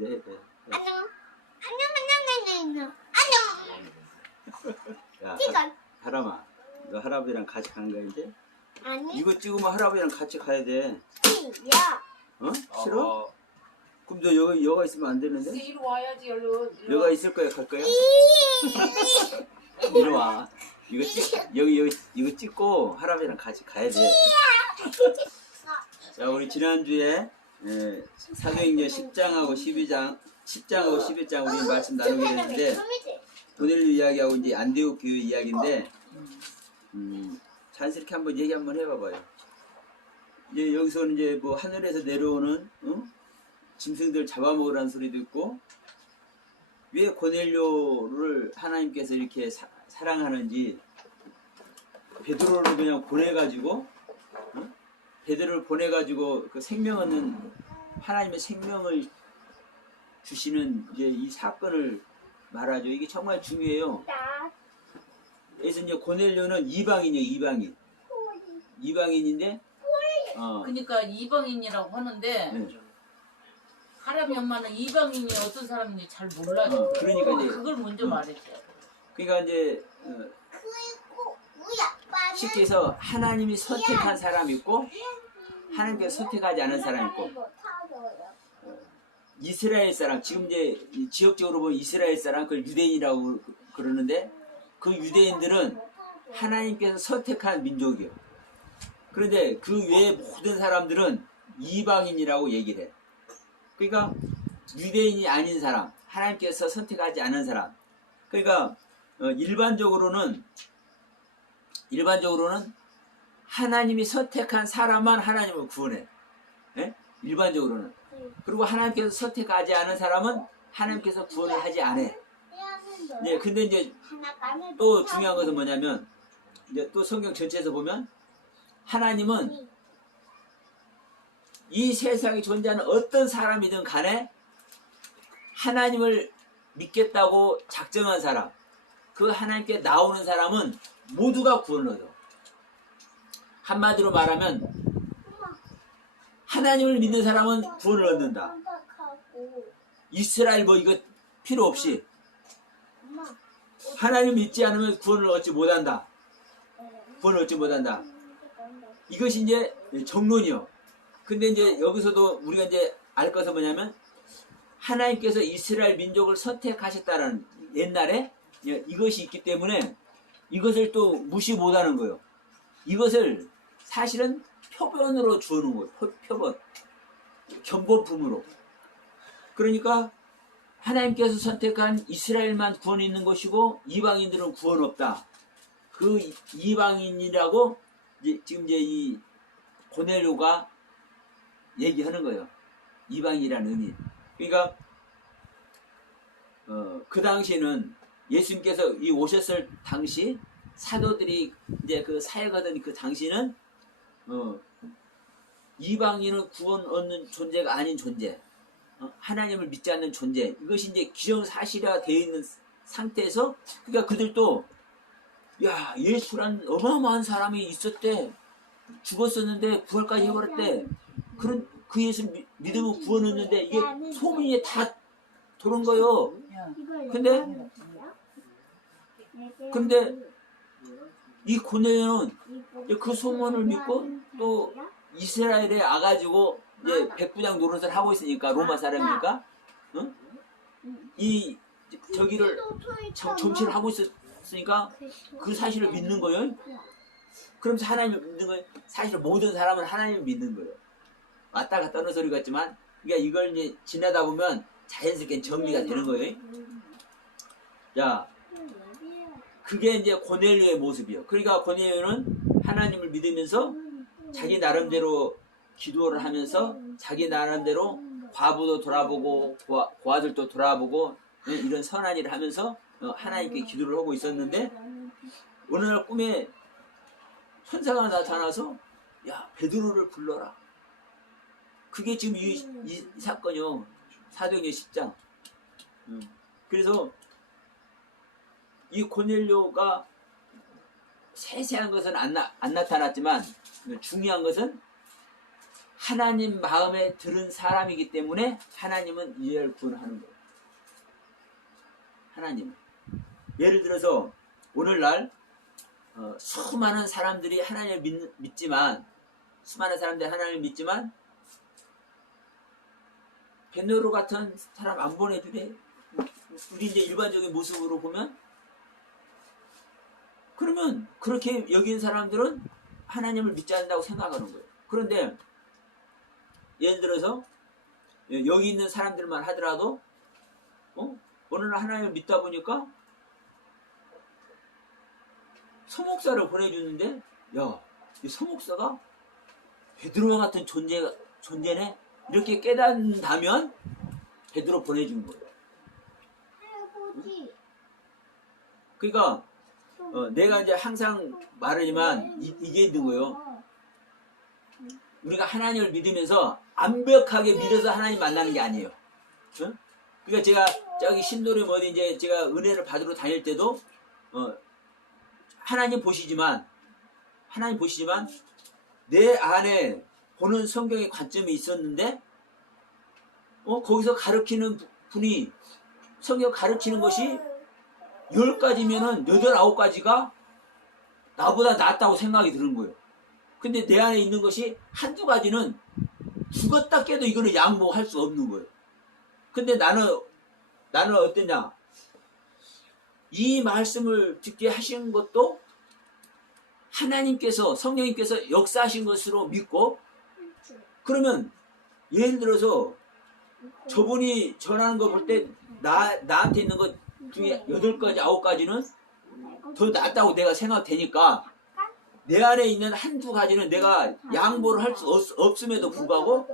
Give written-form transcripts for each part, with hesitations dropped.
네. 안녕. 안녕. 야, 찍어. 하람아, 너 할아버지랑 같이 가는 거야 이제? 아니. 이거 찍으면 할아버지랑 같이 가야 돼. 야. 어? 싫어? 그럼 너 여가 있으면 안 되는데? 이리 와야지 얼른. 여가 있을 거야, 갈 거야? 이리 와. 이거 찍고 할아버지랑 같이 가야 돼. 자, 우리 지난주에 사도행전 10장하고 12장 우리 말씀 나누게 됐는데 고넬료 이야기하고 이제 안디옥 교회 이야기인데 자연스럽게 한번 얘기 한번 해봐봐요. 이제 여기서는 이제 뭐 하늘에서 내려오는 짐승들 잡아먹으라는 소리도 있고 왜 고넬료를 하나님께서 이렇게 사랑하는지 베드로를 그냥 보내가지고 베드로를 보내가지고 그 생명 얻는 하나님의 생명을 주시는 이제 이 사건을 말하죠. 이게 정말 중요해요. 그래서 이제 고넬료는 이방인이에요. 이방인인데 그러니까 이방인이라고 하는데 네. 하람이 엄마는 이방인이 어떤 사람인지 잘 몰라요. 그러니까 이제 그걸 먼저 말했죠. 그러니까 이제 그리고 우리 아빠는 쉽게 해서 하나님이 선택한 사람이 있고 하나님께서 선택하지 않은 사람이 있고 이스라엘 사람 지금 이제 지역적으로 보면 이스라엘 사람 그걸 유대인이라고 그러는데 그 유대인들은 하나님께서 선택한 민족이에요. 그런데 그 외의 모든 사람들은 이방인이라고 얘기를 해. 그러니까 유대인이 아닌 사람, 하나님께서 선택하지 않은 사람. 그러니까 일반적으로는 하나님이 선택한 사람만 하나님을 구원해. 예? 일반적으로는. 그리고 하나님께서 선택하지 않은 사람은 하나님께서 구원을 하지 않아. 네, 근데 이제 또 중요한 것은 뭐냐면 이제 또 성경 전체에서 보면 하나님은 이 세상에 존재하는 어떤 사람이든 간에 하나님을 믿겠다고 작정한 사람, 그 하나님께 나오는 사람은 모두가 구원을 얻어. 한마디로 말하면 하나님을 믿는 사람은 구원을 얻는다. 이스라엘 뭐 이거 필요 없이 하나님 믿지 않으면 구원을 얻지 못한다. 구원을 얻지 못한다. 이것이 이제 정론이요. 근데 이제 여기서도 우리가 이제 알 것은 뭐냐면 하나님께서 이스라엘 민족을 선택하셨다라는 옛날에 이것이 있기 때문에 이것을 또 무시 못하는 거예요. 이것을 사실은 표본으로 주는 거예요. 표본. 견본품으로. 그러니까 하나님께서 선택한 이스라엘만 구원이 있는 것이고 이방인들은 구원 없다. 그 이방인이라고 지금 이제 이 고넬료가 얘기하는 거예요. 이방인이라는 의미. 그러니까 그 당시에는 예수님께서 이 오셨을 당시 사도들이 이제 그 사역하던 그 당시는 이방인은 구원 얻는 존재가 아닌 존재, 하나님을 믿지 않는 존재, 이것이 이제 기정사실화 되어 있는 상태에서 그러니까 그들도 야 예수란 어마어마한 사람이 있었대, 죽었었는데 부활까지 해버렸대. 그런 그 예수 믿으면 구원 얻는데 이게 소문이 다 도는 거예요. 근데 이 고넬료는 그 소문을 믿고 또 이스라엘에 와가지고 이제 백부장 노릇을 하고 있으니까 로마 사람이니까 이 저기를 정치를 하고 있었으니까 그 사실을 믿는 거예요. 그러면서 하나님을 믿는 거예요. 사실 모든 사람은 하나님을 믿는 거예요. 왔다 갔다 하는 소리 같지만 그러니까 이걸 이제 지나다 보면 자연스럽게 정리가 되는 거예요. 자, 그게 이제 고넬료의 모습이에요. 그러니까 고넬료는 하나님을 믿으면서 자기 나름대로 기도를 하면서 자기 나름대로 과부도 돌아보고 고아들도 돌아보고 이런 선한 일을 하면서 하나님께 기도를 하고 있었는데 어느 날 꿈에 천사가 나타나서 야 베드로를 불러라. 그게 지금 이 사건이요. 사도행전 10장. 그래서 이 고넬료가 세세한 것은 안 나타났지만 중요한 것은 하나님 마음에 들은 사람이기 때문에 하나님은 이를 구원하는 거예요. 하나님. 예를 들어서 오늘날 수많은 사람들이 하나님을 믿지만 수많은 사람들이 하나님을 믿지만 베드로 같은 사람 안 보내도 돼. 우리 이제 일반적인 모습으로 보면 그러면 그렇게 여긴 사람들은 하나님을 믿지 않는다고 생각하는 거예요. 그런데 예를 들어서 여기 있는 사람들만 하더라도 오늘 하나님을 믿다 보니까 서목사를 보내주는데 야, 이 서목사가 베드로와 같은 존재네? 이렇게 깨닫는다면 베드로 보내준 거예요. 할아버지. 그러니까 내가 이제 항상 말하지만 이게 있는 거예요. 우리가 하나님을 믿으면서 완벽하게 믿어서 하나님 만나는 게 아니에요. 응? 그러니까 제가 저기 신도림 어디 이제 제가 은혜를 받으러 다닐 때도 하나님 보시지만 내 안에 보는 성경의 관점이 있었는데 거기서 가르치는 분이 성경 가르치는 것이 10가지면은 8, 9가지가 나보다 낫다고 생각이 드는 거예요. 근데 내 안에 있는 것이 한두 가지는 죽었다 깨도 이거는 양보할 수 없는 거예요. 근데 나는 어땠냐? 이 말씀을 듣게 하신 것도 하나님께서 성령님께서 역사하신 것으로 믿고 그러면 예를 들어서 저분이 전하는 거 볼 때 나한테 있는 것 중에 8가지, 9가지는 더 낫다고 내가 생각되니까 내 안에 있는 한두 가지는 내가 양보를 할 수 없음에도 불구하고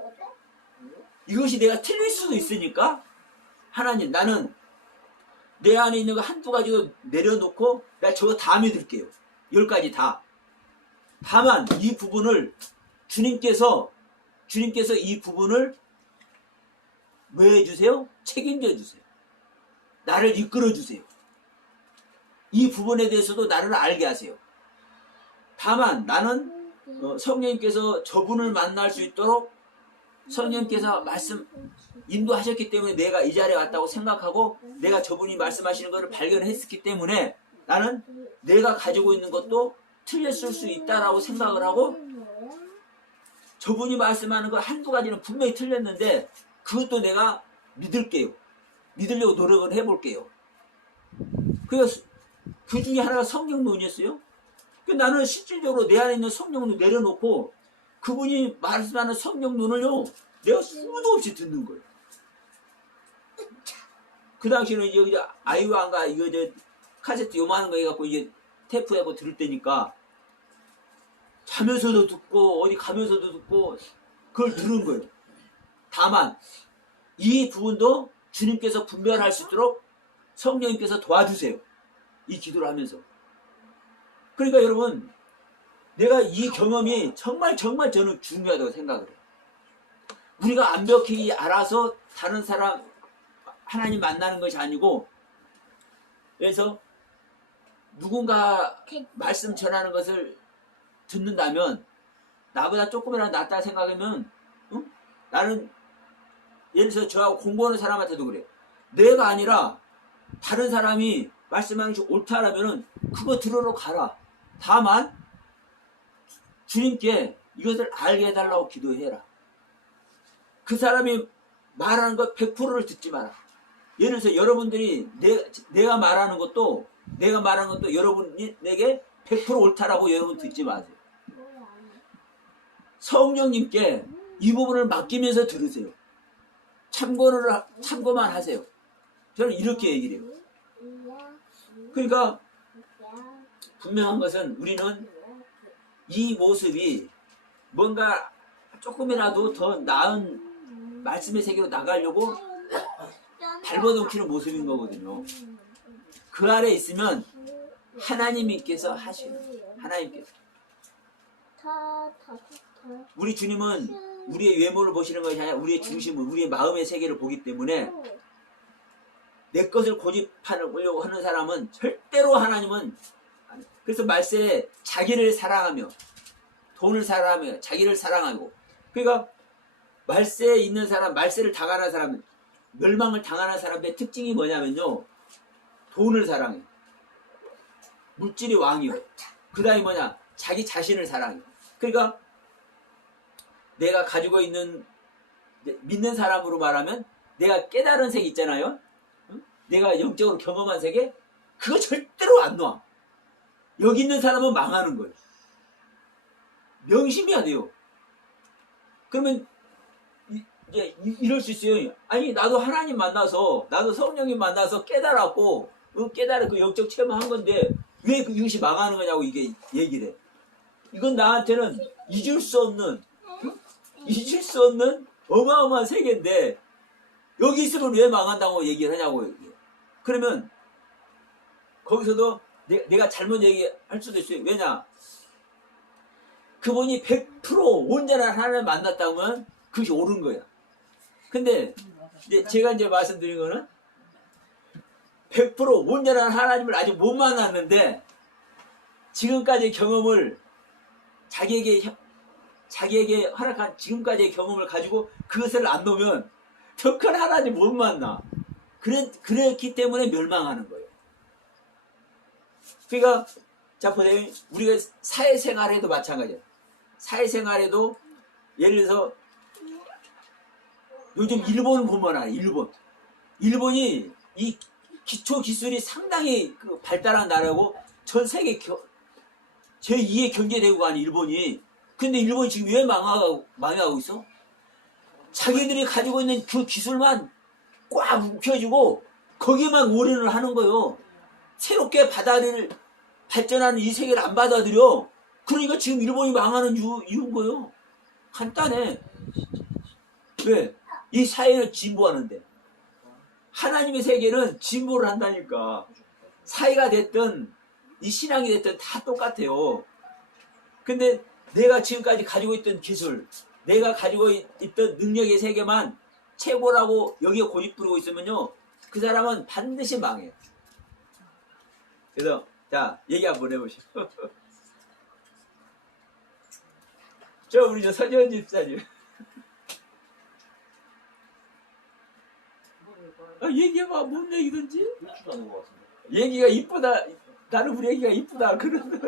이것이 내가 틀릴 수도 있으니까 하나님 나는 내 안에 있는 거 한두 가지도 내려놓고 나 저거 다 믿을게요. 10가지 다. 다만 이 부분을 주님께서 이 부분을 왜 해주세요? 책임져 주세요. 나를 이끌어 주세요. 이 부분에 대해서도 나를 알게 하세요. 다만 나는 성령님께서 저분을 만날 수 있도록 성령님께서 말씀 인도하셨기 때문에 내가 이 자리에 왔다고 생각하고 내가 저분이 말씀하시는 것을 발견했기 때문에 나는 내가 가지고 있는 것도 틀렸을 수 있다라고 생각을 하고 저분이 말씀하는 거 한두 가지는 분명히 틀렸는데 그것도 내가 믿을게요. 믿으려고 노력을 해볼게요. 그래서 그 중에 하나가 성령론이었어요. 나는 실질적으로 내 안에 있는 성령론 내려놓고 그분이 말씀하는 성령론을요 내가 수도 없이 듣는 거예요. 그 당시에는 여기 아이와인가 이거 카세트 요만한 거 해갖고 이게 테이프하고 들을 때니까 자면서도 듣고 어디 가면서도 듣고 그걸 들은 거예요. 다만 이 부분도 주님께서 분별할 수 있도록 성령님께서 도와주세요. 이 기도를 하면서. 그러니까 여러분 내가 이 경험이 정말 저는 중요하다고 생각을 해요. 우리가 완벽히 알아서 다른 사람 하나님 만나는 것이 아니고 그래서 누군가 말씀 전하는 것을 듣는다면 나보다 조금이라도 낫다 생각하면 나는 예를 들어서 저하고 공부하는 사람한테도 그래요. 내가 아니라 다른 사람이 말씀하는 것이 옳다라면 그거 들으러 가라. 다만 주님께 이것을 알게 해달라고 기도해라. 그 사람이 말하는 것 100%를 듣지 마라. 예를 들어서 여러분들이 내가 말하는 것도 여러분에게 100% 옳다라고 여러분 듣지 마세요. 성령님께 이 부분을 맡기면서 들으세요. 참고만 하세요. 저는 이렇게 얘기를 해요. 그러니까 분명한 것은 우리는 이 모습이 뭔가 조금이라도 더 나은 말씀의 세계로 나가려고 발버둥키는 모습인 거거든요. 그 아래 있으면 하나님께서 하시는 하나님께서 우리 주님은 우리의 외모를 보시는 것이 아니라 우리의 중심을 우리의 마음의 세계를 보기 때문에 내 것을 고집하려고 하는 사람은 절대로 하나님은 그래서 말세에 자기를 사랑하며 돈을 사랑하며 자기를 사랑하고 그러니까 말세에 있는 사람, 말세를 당하는 사람, 멸망을 당하는 사람의 특징이 뭐냐면요. 돈을 사랑해. 물질이 왕이요. 그 다음에 뭐냐? 자기 자신을 사랑해. 그러니까 내가 가지고 있는, 믿는 사람으로 말하면 내가 깨달은 세계 있잖아요. 응? 내가 영적으로 경험한 세계, 그거 절대로 안 놔. 여기 있는 사람은 망하는 거예요. 명심해야 돼요. 그러면 이제 이럴 수 있어요. 아니 나도 하나님 만나서, 나도 성령님 만나서 깨달았고 깨달은 그 영적 체험한 건데 왜 그 이것이 망하는 거냐고 이게 얘기를 해. 이건 나한테는 잊을 수 없는 어마어마한 세계인데 여기 있으면 왜 망한다고 얘기를 하냐고. 그러면 거기서도 내가 잘못 얘기할 수도 있어요. 왜냐? 그분이 100% 온전한 하나님을 만났다면 그것이 옳은 거야. 근데 이제 제가 이제 말씀드린 거는 100% 온전한 하나님을 아직 못 만났는데 지금까지 경험을 자기에게 허락한 지금까지의 경험을 가지고 그것을 안 놓으면 더 큰 하나님 못 만나. 그랬기 때문에 멸망하는 거예요. 그러니까 자 보세요. 우리가 사회생활에도 마찬가지예요. 사회생활에도 예를 들어서 요즘 일본 보면 알아요. 일본이 이 기초 기술이 상당히 발달한 나라고 전 세계 제2의 경제대국이 아닌 일본이. 근데 일본이 지금 왜 망해가고 있어? 자기들이 가지고 있는 그 기술만 꽉 묵혀지고 거기에만 올인을 하는 거예요. 새롭게 발전하는 이 세계를 안 받아들여. 그러니까 지금 일본이 망하는 이유인 거예요. 간단해. 왜? 이 사회는 진보하는데. 하나님의 세계는 진보를 한다니까. 사회가 됐든 이 신앙이 됐든 다 똑같아요. 근데 내가 지금까지 가지고 있던 기술, 내가 가지고 있던 능력의 세계만 최고라고 여기에 고집 부르고 있으면요, 그 사람은 반드시 망해요. 그래서 자 얘기 한번 해보시오. 우리 서지현 집사님. 얘기해봐. 뭔 얘기든지. 일주도 않은 것 같은데. 얘기가 이쁘다. 나는 우리 얘기가 이쁘다. 그런다.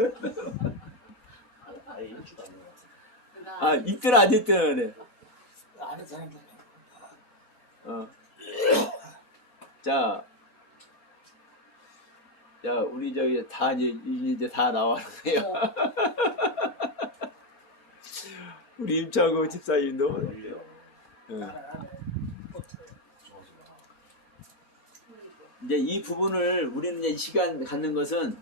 아예 일주도 않은 것 같은데. 아, 있더라 안 있더라 그래. 아는 사람들. 자, 우리 저기 다 이제 다 나와는 거예요. 우리 임창호 집사님도. 걸려. 이제 이 부분을 우리는 이제 이 시간 갖는 것은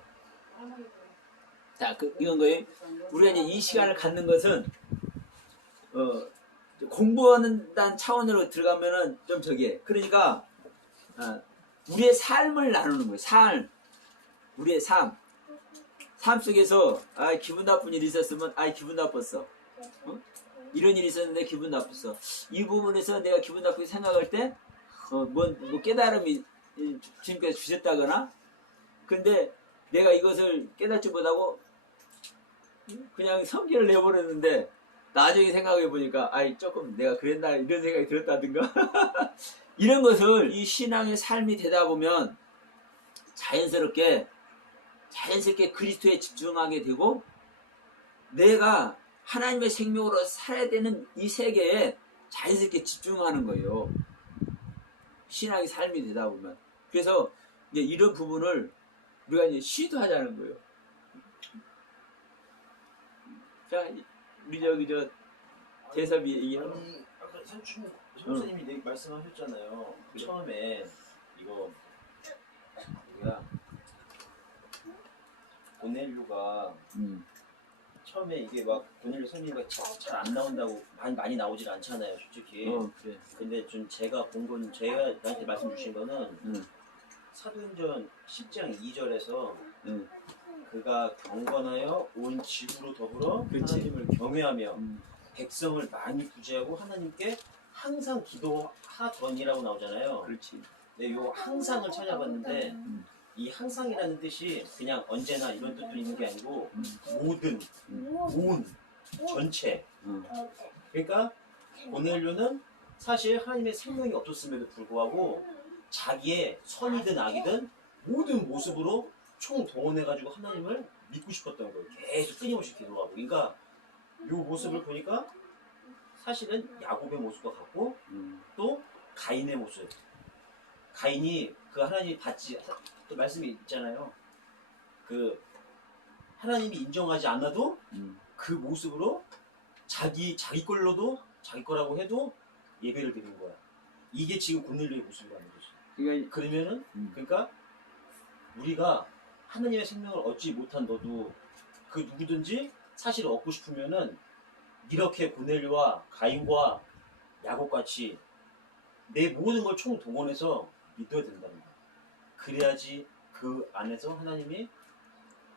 이건 거예요. 우리가 이제 이 시간을 갖는 것은 공부하는 차원으로 들어가면은 좀 저기해. 그러니까 우리의 삶을 나누는 거예요. 우리의 삶 속에서 기분 나쁜 일이 있었으면 기분 나빴어. 이런 일이 있었는데 기분 나빴어. 이 부분에서 내가 기분 나쁘게 생각할 때 뭐 깨달음이 주님께서 주셨다거나, 근데 내가 이것을 깨닫지 못하고 그냥 성기를 내버렸는데 나중에 생각해 보니까 조금 내가 그랬나 이런 생각이 들었다든가 이런 것을 이 신앙의 삶이 되다 보면 자연스럽게 그리스도에 집중하게 되고 내가 하나님의 생명으로 살아야 되는 이 세계에 자연스럽게 집중하는 거예요. 신앙의 삶이 되다 보면. 그래서 이제 이런 부분을 우리가 이제 시도하자는 거예요. 자, 우리 대섭이 얘기하는. 아까 선생님이 말씀하셨잖아요. 처음에 이거 우리가 고넬료가 처음에 이게 막 고넬료 선생님이 잘 안 나온다고 많이 나오질 않잖아요, 솔직히. 그래. 근데 좀 제가 본 건 제가 나한테 말씀 주신 거는 사도행전 10장 2절에서 그가 경건하여 온 지구로 더불어 그치. 하나님을 경외하며 백성을 많이 구제하고 하나님께 항상 기도하더니라고 나오잖아요. 그렇지. 네, 요 항상을 찾아봤는데 이 항상이라는 뜻이 그냥 언제나 이런 뜻도 있는 게 아니고 모든, 온, 전체. 그러니까 고넬료는 사실 하나님의 생명이 없었음에도 불구하고 자기의 선이든 악이든 모든 모습으로 총동원해가지고 하나님을 믿고 싶었던 거예요. 계속 끊임없이 기도하고. 그러니까 이 모습을 보니까 사실은 야곱의 모습과 같고 또 가인의 모습. 가인이 그 하나님이 받지, 또 말씀이 있잖아요. 그 하나님이 인정하지 않아도 그 모습으로 자기 걸로도 자기 거라고 해도 예배를 드리는 거야. 이게 지금 고넬료의 모습이라는 거죠. 그러면은 그러니까 우리가 하나님의 생명을 얻지 못한 너도 그 누구든지 사실을 얻고 싶으면은 이렇게 고넬료와 가인과 야곱같이 내 모든 걸 총동원해서 믿어야 된다는 거야. 그래야지 그 안에서 하나님이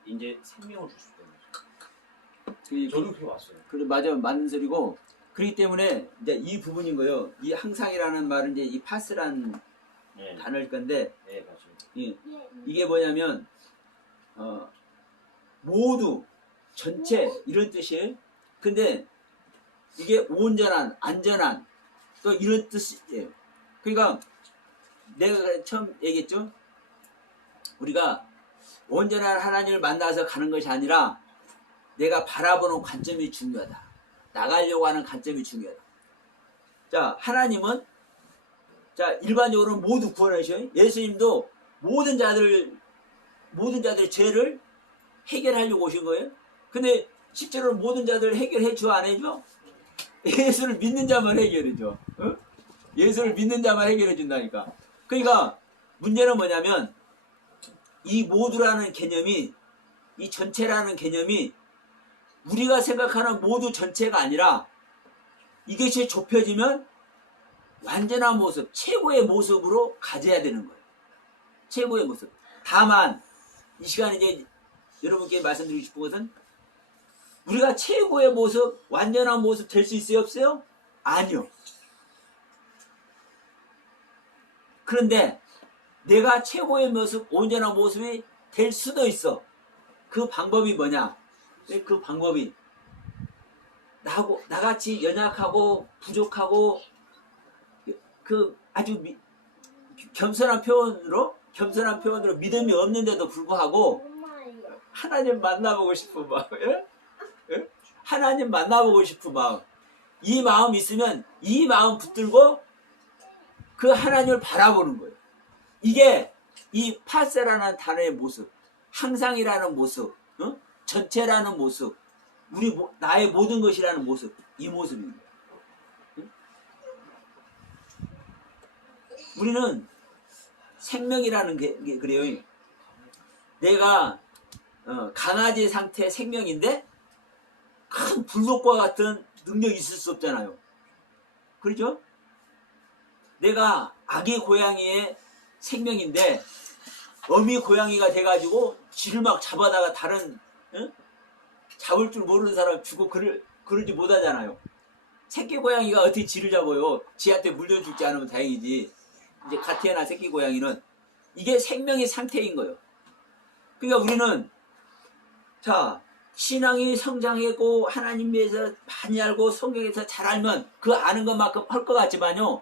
이제 생명을 줄 수 있다는 거죠. 저는 그게 왔어요. 그래, 맞아, 맞는 소리고. 그렇기 때문에 이제 이 부분인 거예요. 이 항상이라는 말은 이제 이 파스란 네. 단어일 건데, 네, 맞아요. 이게 뭐냐면 모두 전체 이런 뜻이에요. 근데 이게 온전한, 안전한 또 이런 뜻이에요. 그러니까 내가 처음 얘기했죠. 우리가 온전한 하나님을 만나서 가는 것이 아니라 내가 바라보는 관점이 중요하다. 나가려고 하는 관점이 중요하다. 자, 하나님은 자, 일반적으로 모두 구원하셔요. 예수님도 모든 자들의 죄를 해결하려고 오신 거예요. 근데 실제로 모든 자들을 해결해 줘, 안 해줘? 예수를 믿는 자만 해결해 줘. 어? 예수를 믿는 자만 해결해 준다니까. 그러니까 문제는 뭐냐면 이 모두라는 개념이, 이 전체라는 개념이 우리가 생각하는 모두 전체가 아니라 이것이 좁혀지면 완전한 모습, 최고의 모습으로 가져야 되는 거예요. 최고의 모습. 다만 이 시간에 이제 여러분께 말씀드리고 싶은 것은 우리가 최고의 모습, 완전한 모습 될 수 있어요, 없어요? 아니요. 그런데 내가 최고의 모습, 온전한 모습이 될 수도 있어. 그 방법이 뭐냐? 그 방법이 나같이 연약하고 부족하고 그 아주 겸손한 표현으로 믿음이 없는데도 불구하고 하나님 만나보고 싶은 마음, 예? 예? 하나님 만나보고 싶은 마음, 이 마음 있으면 이 마음 붙들고 그 하나님을 바라보는 거예요. 이게 이 파세라는 단어의 모습, 항상이라는 모습, 어? 전체라는 모습, 나의 모든 것이라는 모습, 이 모습입니다. 응? 우리는 생명이라는 게 그래요. 내가 강아지 상태 생명인데 큰 불독과 같은 능력이 있을 수 없잖아요. 그렇죠? 내가 아기 고양이의 생명인데 어미 고양이가 돼가지고 쥐를 막 잡아다가 다른 잡을 줄 모르는 사람 주고 그러지 못하잖아요. 새끼 고양이가 어떻게 쥐를 잡아요? 쥐한테 물려주지 않으면 다행이지. 이제 갓 태어난 새끼 고양이는 이게 생명의 상태인 거예요. 그러니까 우리는 자, 신앙이 성장하고 하나님 위해서 많이 알고 성경에서 잘 알면 그 아는 것만큼 할 것 같지만요,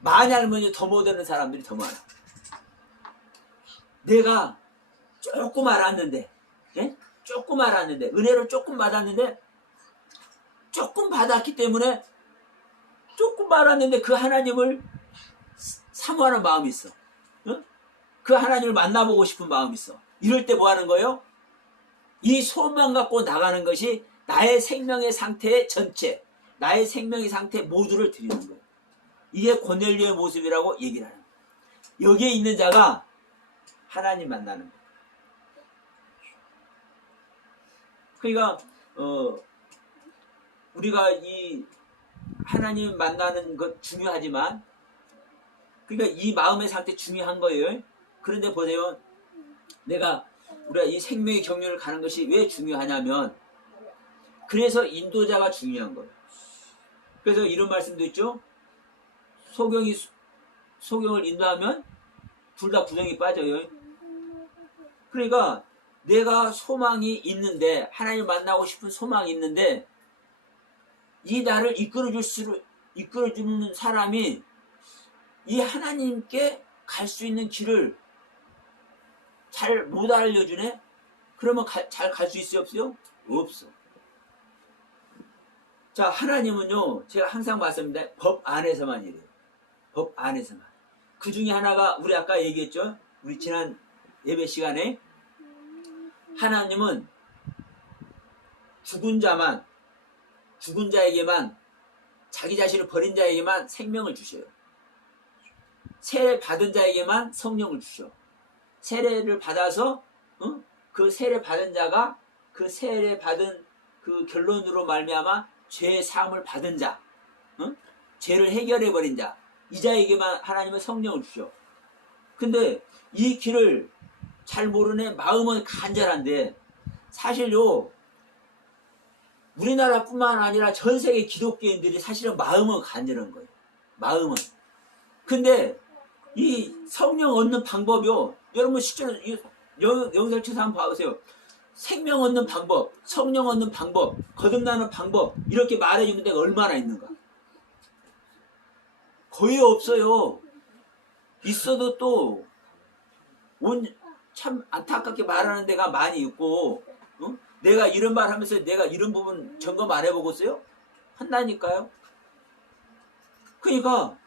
많이 알면 더 못하는 사람들이 더 많아. 내가 조금 알았는데, 예? 조금 알았는데, 은혜를 조금 받았는데, 조금 받았기 때문에 조금 알았는데 그 하나님을 사모하는 마음이 있어. 어? 그 하나님을 만나보고 싶은 마음이 있어. 이럴 때 뭐 하는 거예요? 이 소망 갖고 나가는 것이 나의 생명의 상태의 전체, 나의 생명의 상태 모두를 드리는 거예요. 이게 고넬료의 모습이라고 얘기를 하는 거예요. 여기에 있는 자가 하나님 만나는 거예요. 그러니까 우리가 이 하나님 만나는 것 중요하지만, 그러니까 이 마음의 상태 중요한 거예요. 그런데 보세요, 우리가 이 생명의 경륜을 가는 것이 왜 중요하냐면, 그래서 인도자가 중요한 거예요. 그래서 이런 말씀도 있죠. 소경을 인도하면 둘 다 부정이 빠져요. 그러니까 내가 소망이 있는데, 하나님 만나고 싶은 소망이 있는데 이 나를 이끌어주는 사람이 이 하나님께 갈 수 있는 길을 잘 못 알려주네? 그러면 잘 갈 수 있어요, 없어요? 없어. 자, 하나님은요, 제가 항상 말씀드립니다. 법 안에서만 이래요. 법 안에서만. 그 중에 하나가, 우리 아까 얘기했죠? 우리 지난 예배 시간에. 하나님은 죽은 자에게만, 자기 자신을 버린 자에게만 생명을 주셔요. 세례 받은 자에게만 성령을 주셔. 세례를 받아서, 그 세례 받은 자가 그 세례 받은 그 결론으로 말미암아 죄의 사함을 받은 자, 죄를 해결해 버린 자, 이 자에게만 하나님은 성령을 주셔. 근데 이 길을 잘 모르는 마음은 간절한데, 사실요, 우리나라뿐만 아니라 전 세계 기독교인들이 사실은 마음은 간절한 거예요. 마음은. 근데 이 성령 얻는 방법이요, 여러분 실제로 영상 쳐서 한번 봐보세요. 생명 얻는 방법, 성령 얻는 방법, 거듭나는 방법, 이렇게 말해주는 데가 얼마나 있는가? 거의 없어요. 있어도 또 참 안타깝게 말하는 데가 많이 있고, 내가 이런 말 하면서 내가 이런 부분 점검 안 해보고 있어요? 한다니까요. 그러니까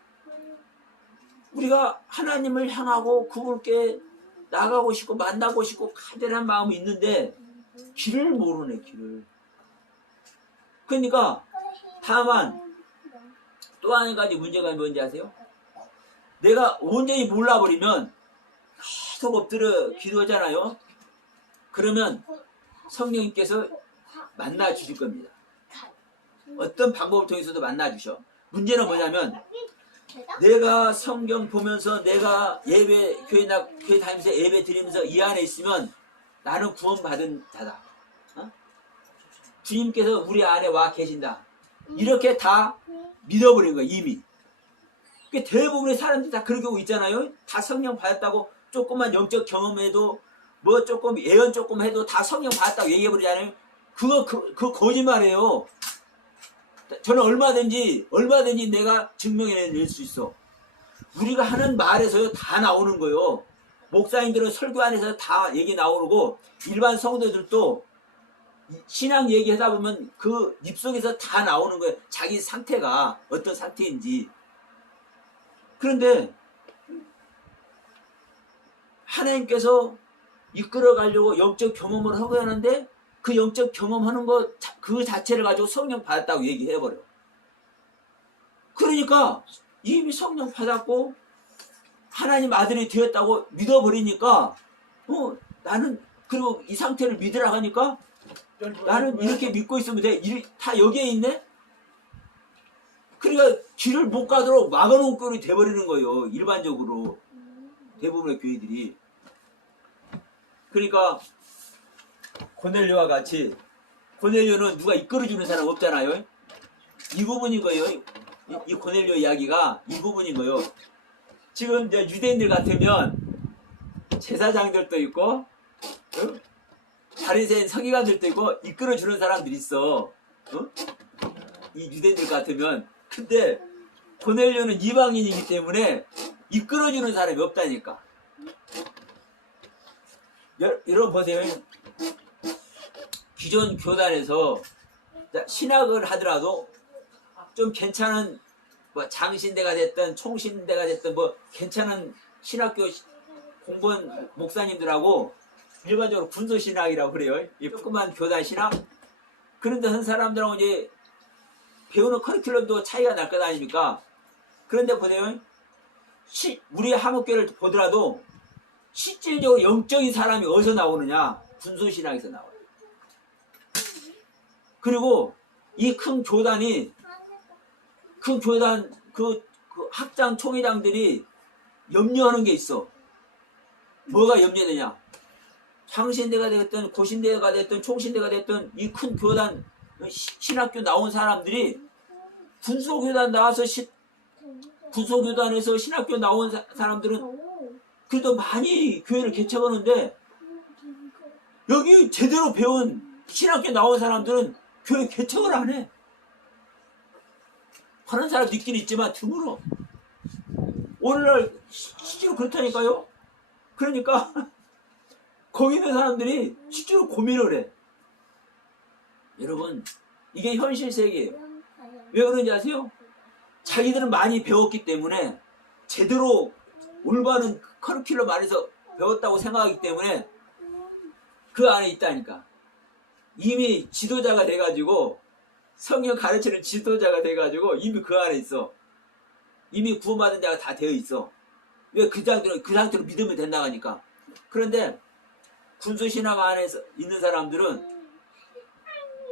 우리가 하나님을 향하고 그분께 나가고 싶고 만나고 싶고 간절한 마음이 있는데 길을 모르네, 길을. 그러니까 다만 또 한 가지 문제가 뭔지 아세요? 내가 온전히 몰라버리면 계속 엎드려 기도하잖아요. 그러면 성령님께서 만나 주실 겁니다. 어떤 방법을 통해서도 만나 주셔. 문제는 뭐냐면, 내가 성경 보면서 내가 교회 다니면서 예배 드리면서 이 안에 있으면 나는 구원받은 자다. 주님께서 우리 안에 와 계신다. 이렇게 다 믿어버린 거예요, 이미. 대부분의 사람들이 다 그렇게 하고 있잖아요. 다 성령 받았다고 조금만 영적 경험해도, 뭐 조금 예언 조금 해도 다 성령 받았다고 얘기해버리잖아요. 그거 거짓말이에요. 저는 얼마든지 내가 증명해낼 수 있어. 우리가 하는 말에서요 다 나오는 거예요. 목사님들은 설교 안에서 다 얘기 나오고, 일반 성도들도 신앙 얘기하다 보면 그 입속에서 다 나오는 거예요. 자기 상태가 어떤 상태인지. 그런데 하나님께서 이끌어 가려고 영적 경험을 하고 하는데, 그 영적 경험하는 것 그 자체를 가지고 성령 받았다고 얘기해버려. 그러니까 이미 성령 받았고 하나님 아들이 되었다고 믿어버리니까, 나는, 그리고 이 상태를 믿으라 하니까 나는 이렇게 믿고 있으면 돼. 다 여기에 있네? 그러니까 길을 못 가도록 막아놓은 꼴이 돼버리는 거예요, 일반적으로 대부분의 교회들이. 그러니까 고넬료와 같이, 고넬료는 누가 이끌어주는 사람 없잖아요. 이 부분인 거예요. 이 고넬료 이야기가 이 부분인 거예요. 지금 이제 유대인들 같으면 제사장들도 있고, 바리새인 서기관들도 있고 이끌어주는 사람들이 있어. 이 유대인들 같으면. 근데 고넬료는 이방인이기 때문에 이끌어주는 사람이 없다니까. 여러분 보세요. 기존 교단에서 신학을 하더라도 좀 괜찮은, 뭐 장신대가 됐든 총신대가 됐든 뭐 괜찮은 신학교 공부한 목사님들하고 일반적으로 군소신학이라고 그래요. 이 조그만 교단 신학. 그런데 한 사람들하고 이제 배우는 커리큘럼도 차이가 날 것 아닙니까? 그런데 보세요. 우리 한국교를 보더라도 실질적으로 영적인 사람이 어디서 나오느냐? 군소신학에서 나와요. 그리고 이 큰 교단, 그 학장, 총회장들이 염려하는 게 있어. 뭐가 염려되냐? 장신대가 됐든, 고신대가 됐든, 총신대가 됐든, 이 큰 교단, 신학교 나온 사람들이 군소교단 나와서, 군소교단에서 신학교 나온 사람들은 그래도 많이 교회를 개척하는데, 여기 제대로 배운 신학교 나온 사람들은 교회 개척을 안 해. 하는 사람도 있긴 있지만 드물어. 오늘날 실제로 그렇다니까요. 그러니까 거기 있는 사람들이 실제로 고민을 해. 여러분, 이게 현실 세계예요. 왜 그런지 아세요? 자기들은 많이 배웠기 때문에 제대로 올바른 커리큘럼 안에서 배웠다고 생각하기 때문에 그 안에 있다니까. 이미 지도자가 돼가지고 성경 가르치는 지도자가 돼가지고 이미 그 안에 있어. 이미 구원받은 자가 다 되어 있어. 왜 그 상태로 믿으면 된다고 하니까. 그런데 군수신학 안에서 있는 사람들은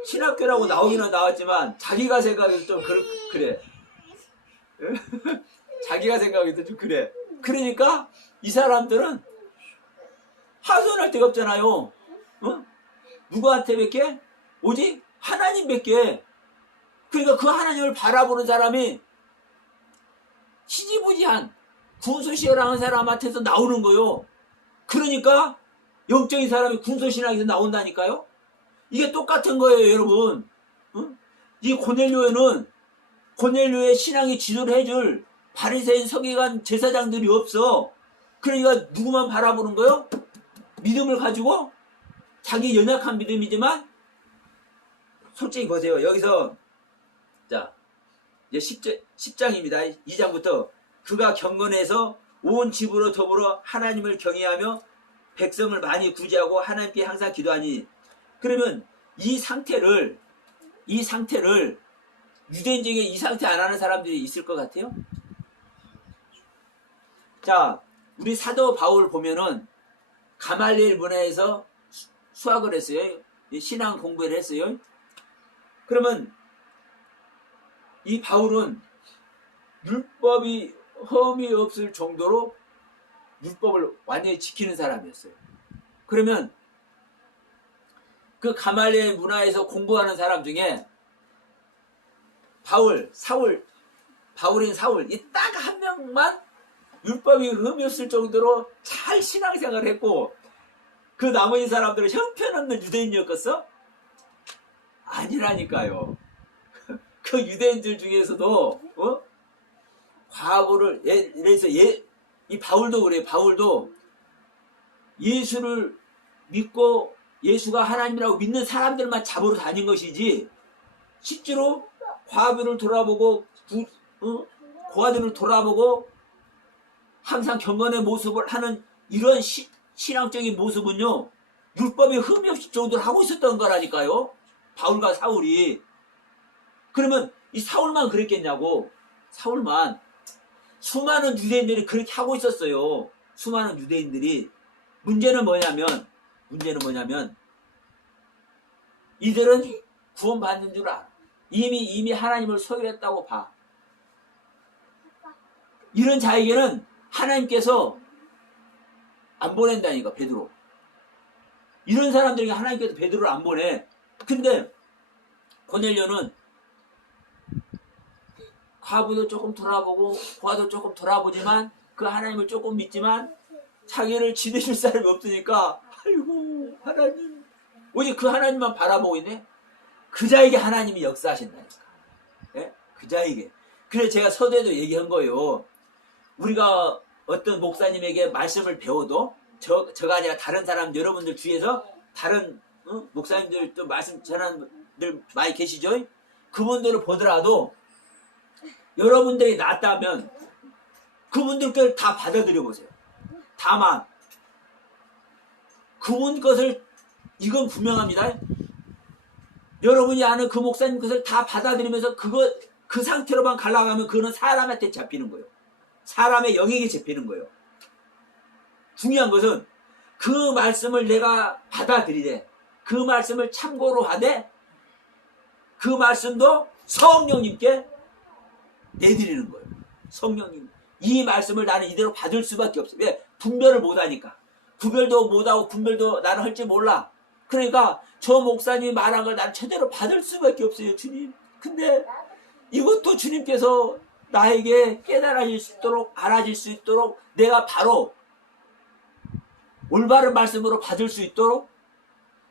신학교라고 나오기는 나왔지만 자기가 생각해도 좀 그래. 자기가 생각해도 좀 그래. 그러니까 이 사람들은 하소연할 데가 없잖아요. 어? 누구한테 뵙게? 오직 하나님 뵙게. 그러니까 그 하나님을 바라보는 사람이 희지부지한 군소시라는 사람한테서 나오는 거요. 그러니까 영적인 사람이 군소신학에서 나온다니까요. 이게 똑같은 거예요, 여러분. 응? 이 고넬료의 신앙의 지도를 해줄 바리새인 서기관 제사장들이 없어. 그러니까 누구만 바라보는 거요? 믿음을 가지고 자기 연약한 믿음이지만 솔직히 보세요. 여기서 자 이제 10장입니다. 2장부터 그가 경건해서 온 집으로 더불어 하나님을 경외하며 백성을 많이 구제하고 하나님께 항상 기도하니. 그러면 이 상태를 유대인 중에 이 상태 안 하는 사람들이 있을 것 같아요? 자, 우리 사도 바울 보면은 가말리엘 문화에서 수학을 했어요. 신앙 공부를 했어요. 그러면 이 바울은 율법이 흠이 없을 정도로 율법을 완전히 지키는 사람이었어요. 그러면 그 가말리엘 문화에서 공부하는 사람 중에 바울인 사울 이 딱 한 명만 율법이 흠이 없을 정도로 잘 신앙생활을 했고 그 나머지 사람들은 형편없는 유대인이었겠어? 아니라니까요. 그 유대인들 중에서도 과부를 그래서 이 바울도 그래요. 바울도 예수를 믿고 예수가 하나님이라고 믿는 사람들만 잡으러 다닌 것이지 실제로 과부를 돌아보고 고아들을 돌아보고 항상 경건의 모습을 하는 이런 신앙적인 모습은요 율법에 흠이 없을 정도로 하고 있었던 거라니까요. 바울과 사울이. 그러면 이 사울만 그랬겠냐고. 사울만. 수많은 유대인들이 그렇게 하고 있었어요. 수많은 유대인들이. 문제는 뭐냐면 이들은 구원받는 줄 알아. 이미 하나님을 소유했다고 봐. 이런 자에게는 하나님께서 안 보낸다니까. 베드로. 이런 사람들에게 하나님께서 베드로를 안 보내. 근데 고넬료는 과부도 조금 돌아보고 고아도 조금 돌아보지만 그 하나님을 조금 믿지만 자기를 지내줄 사람이 없으니까 아이고 하나님 오직 그 하나님만 바라보고 있네. 그 자에게 하나님이 역사하신다니까. 네? 그 자에게. 그래서 제가 서두에도 얘기한 거예요. 우리가 어떤 목사님에게 말씀을 배워도 저가 아니라 다른 사람 여러분들 주위에서 다른 목사님들 또 말씀 전하는 분들 많이 계시죠? 그분들을 보더라도 여러분들이 낫다면 그분들 걸 다 받아들여 보세요. 다만 그분 것을 이건 분명합니다. 여러분이 아는 그 목사님 것을 다 받아들이면서 그 상태로만 갈라가면 그거는 사람한테 잡히는 거예요. 사람의 영역에 잡히는 거예요. 중요한 것은 그 말씀을 내가 받아들이되 그 말씀을 참고로 하되 그 말씀도 성령님께 내드리는 거예요. 성령님. 이 말씀을 나는 이대로 받을 수밖에 없어요. 왜? 분별을 못하니까. 구별도 못하고 분별도 나는 할 줄 몰라. 그러니까 저 목사님이 말한 걸 나는 제대로 받을 수밖에 없어요. 주님. 근데 이것도 주님께서 나에게 깨달아질 수 있도록 알아질 수 있도록 내가 바로 올바른 말씀으로 받을 수 있도록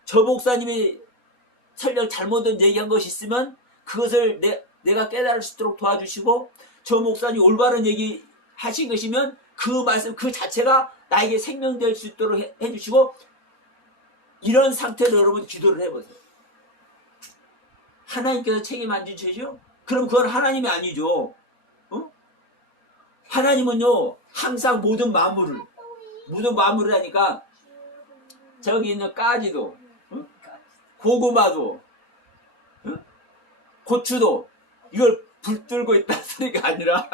저 목사님이 설령 잘못된 얘기한 것이 있으면 그것을 내가 깨달을 수 있도록 도와주시고 저 목사님 올바른 얘기 하신 것이면 그 말씀 그 자체가 나에게 생명될 수 있도록 해주시고 이런 상태로 여러분 기도를 해보세요. 하나님께서 책임 안 지셔요? 그럼 그건 하나님이 아니죠. 어? 하나님은요 항상 모든 만물을 하니까 저기 있는 까지도 고구마도 고추도 이걸 붙들고 있다는 소리가 아니라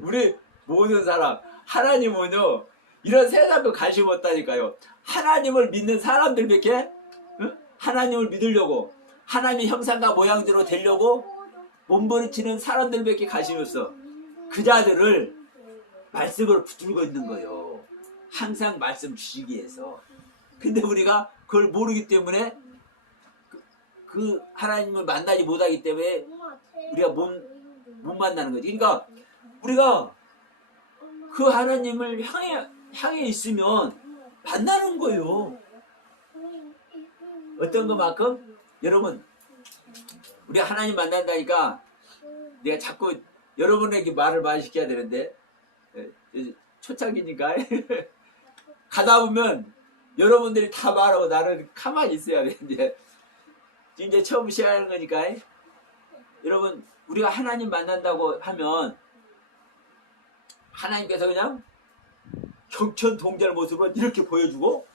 우리 모든 사람 하나님은요 이런 세상도 관심 없다니까요. 하나님을 믿는 사람들밖에 하나님을 믿으려고 하나님의 형상과 모양대로 되려고 몸부림치는 사람들밖에 관심이 없어. 그 자들을 말씀으로 붙들고 있는 거예요. 항상 말씀 주시기 위해서. 근데 우리가 그걸 모르기 때문에 그 하나님을 만나지 못하기 때문에 우리가 못 만나는 거지. 그러니까 우리가 그 하나님을 향해 있으면 만나는 거예요. 어떤 것만큼? 여러분 우리가 하나님 만난다니까 내가 자꾸 여러분에게 말을 많이 시켜야 되는데 초창기니까 가다 보면 여러분들이 다 말하고 나는 가만히 있어야 돼. 이제 처음 시작하는 거니까 여러분 우리가 하나님 만난다고 하면 하나님께서 그냥 경천동절 모습으로 이렇게 보여주고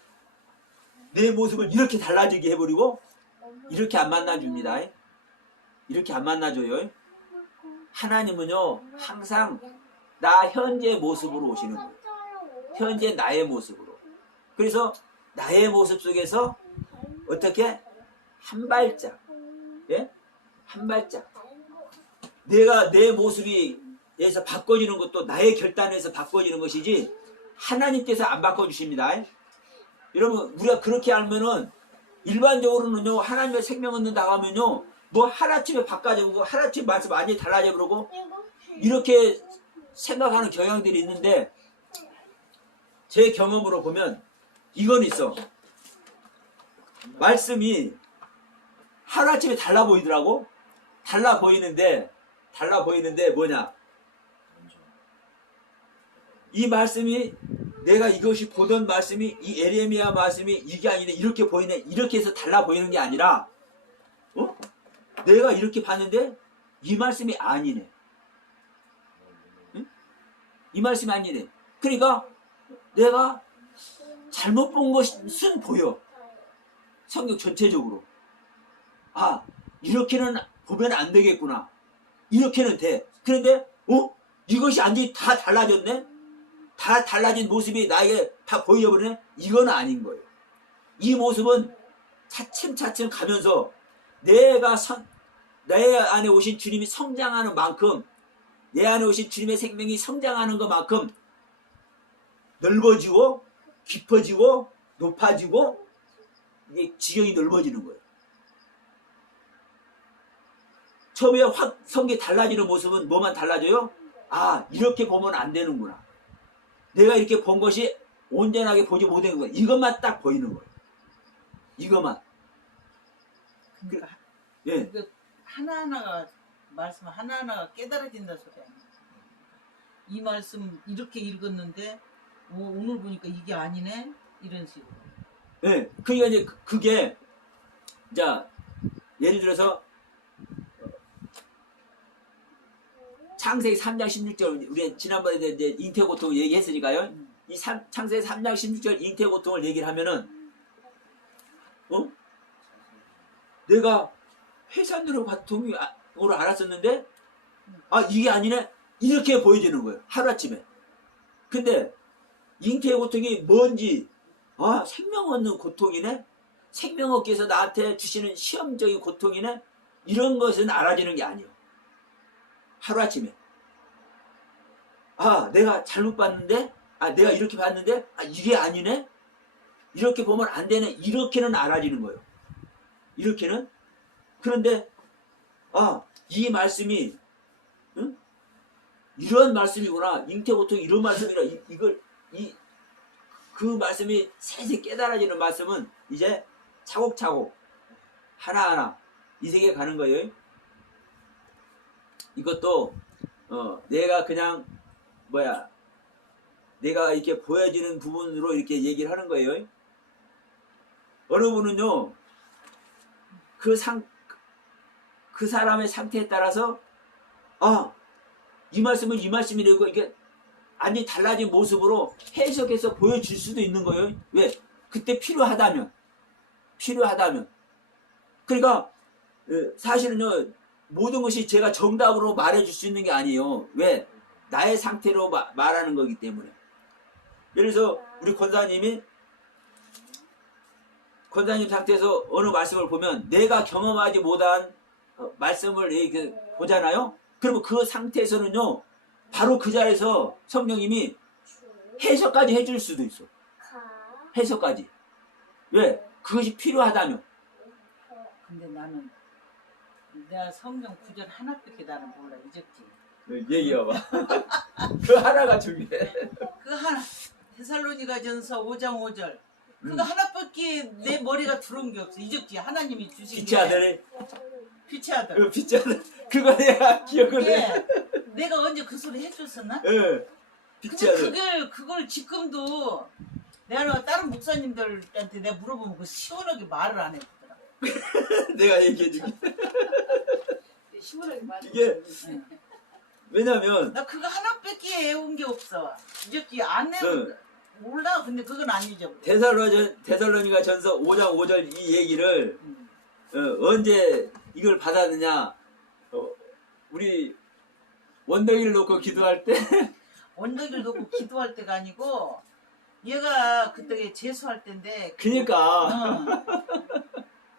내 모습을 이렇게 달라지게 해버리고 이렇게 안 만나줍니다. 이렇게 안 만나줘요. 하나님은요 항상 나 현재 모습으로 오시는 거예요. 현재 나의 모습으로. 그래서 나의 모습 속에서 어떻게 한 발짝, 한 발짝 내가 내 모습에서 바꿔지는 것도 나의 결단에서 바꿔지는 것이지 하나님께서 안 바꿔주십니다. 여러분 우리가 그렇게 알면은 일반적으로는요 하나님의 생명 얻는다고 하면요 뭐 하나쯤에 바꿔져버리고 하나쯤 말씀 많이 달라져버리고 이렇게 생각하는 경향들이 있는데 제 경험으로 보면 이건 있어. 말씀이 하루아침에 달라 보이더라고. 달라 보이는데 뭐냐, 이 말씀이 내가 이것이 보던 말씀이 이 에레미야 말씀이 이게 아니네 이렇게 보이네 이렇게 해서 달라 보이는 게 아니라 내가 이렇게 봤는데 이 말씀이 아니네. 응? 이 말씀이 아니네. 그러니까 내가 잘못 본 것은 보여. 성경 전체적으로. 아, 이렇게는 보면 안 되겠구나. 이렇게는 돼. 그런데 이것이 완전히 다 달라졌네? 다 달라진 모습이 나에게 다 보여버리네? 이건 아닌 거예요. 이 모습은 차츰차츰 가면서 내 안에 오신 주님이 성장하는 만큼, 내 안에 오신 주님의 생명이 성장하는 것만큼 넓어지고 깊어지고 높아지고 이게 지경이 넓어지는 거예요. 처음에 확 성격이 달라지는 모습은 뭐만 달라져요? 아, 이렇게 보면 안 되는구나. 내가 이렇게 본 것이 온전하게 보지 못한 거예요. 이것만 딱 보이는 거예요. 이것만. 그러니까 예. 하나하나가 말씀 하나하나가 깨달아진다 소리야. 이 말씀 이렇게 읽었는데 오늘 보니까 이게 아니네 이런 식으로. 예. 그러니까 이제 그게 자 예를 들어서 창세기 3장 16절 우리 지난번에 이제 잉태고통 얘기했으니까요. 이 창세기 3장 16절 잉태고통을 얘기를 하면은 내가 해산으로 고통으로 알았었는데 아 이게 아니네 이렇게 보여지는 거예요. 하루아침에. 근데 잉태의 고통이 뭔지 아 생명 얻는 고통이네. 생명 얻기 위해서 나한테 주시는 시험적인 고통이네. 이런 것은 알아지는 게 아니에요. 하루아침에. 아 내가 잘못 봤는데 아 내가 이렇게 봤는데 아 이게 아니네. 이렇게 보면 안 되네. 이렇게는 알아지는 거예요. 이렇게는. 그런데 아 이 말씀이 이런 말씀이구나. 잉태고통 이런 말씀이라 그 말씀이 세세 깨달아지는 말씀은 이제 차곡차곡 하나하나 이 세계에 가는 거예요. 이것도 내가 그냥 내가 이렇게 보여지는 부분으로 이렇게 얘기를 하는 거예요. 어느 분은요 그 사람의 상태에 따라서 이 말씀은 이 말씀이라고 이게 완전히 달라진 모습으로 해석해서 보여줄 수도 있는 거예요. 왜? 그때 필요하다면. 그러니까 사실은요 모든 것이 제가 정답으로 말해줄 수 있는 게 아니에요. 왜? 나의 상태로 말하는 거기 때문에. 예를 들어서 우리 권사님 상태에서 어느 말씀을 보면 내가 경험하지 못한 말씀을 이렇게 보잖아요. 그러면 그 상태에서는요 바로 그 자리에서 성령님이 해석까지 해줄 수도 있어. 해석까지. 왜? 그것이 필요하다면. 근데 나는 내가 성경 구절 하나밖에 나는 몰라 잊었지. 얘기해봐. 그 하나가 중요해. 그 하나 데살로니가전서 5장 5절 그거 하나밖에 내 머리가 들어온 게 없어. 잊었지. 하나님이 주신 빛의 아들이. 빛의 아들. 빛의 아들. 그거 내가 기억을 해. 예. 내가 언제 그 소리 해줬었나? 예. 빛의 근데 아들. 그걸 지금도 내가 다른 목사님들한테 내가 물어보면 그 시원하게 말을 안 해주더라. 내가 얘기해줄게. 시원하게 말해. 이게 왜냐면 나 그거 하나밖에 외운 게 없어. 잊었지. 안 외운 몰라. 근데 그건 아니죠. 데살로니가 전서 5장 5절 이 얘기를 언제 이걸 받았느냐. 우리 원더기를 놓고 기도할 때 원더기를 놓고 기도할 때가 아니고 얘가 그때 재수할 때인데 그니까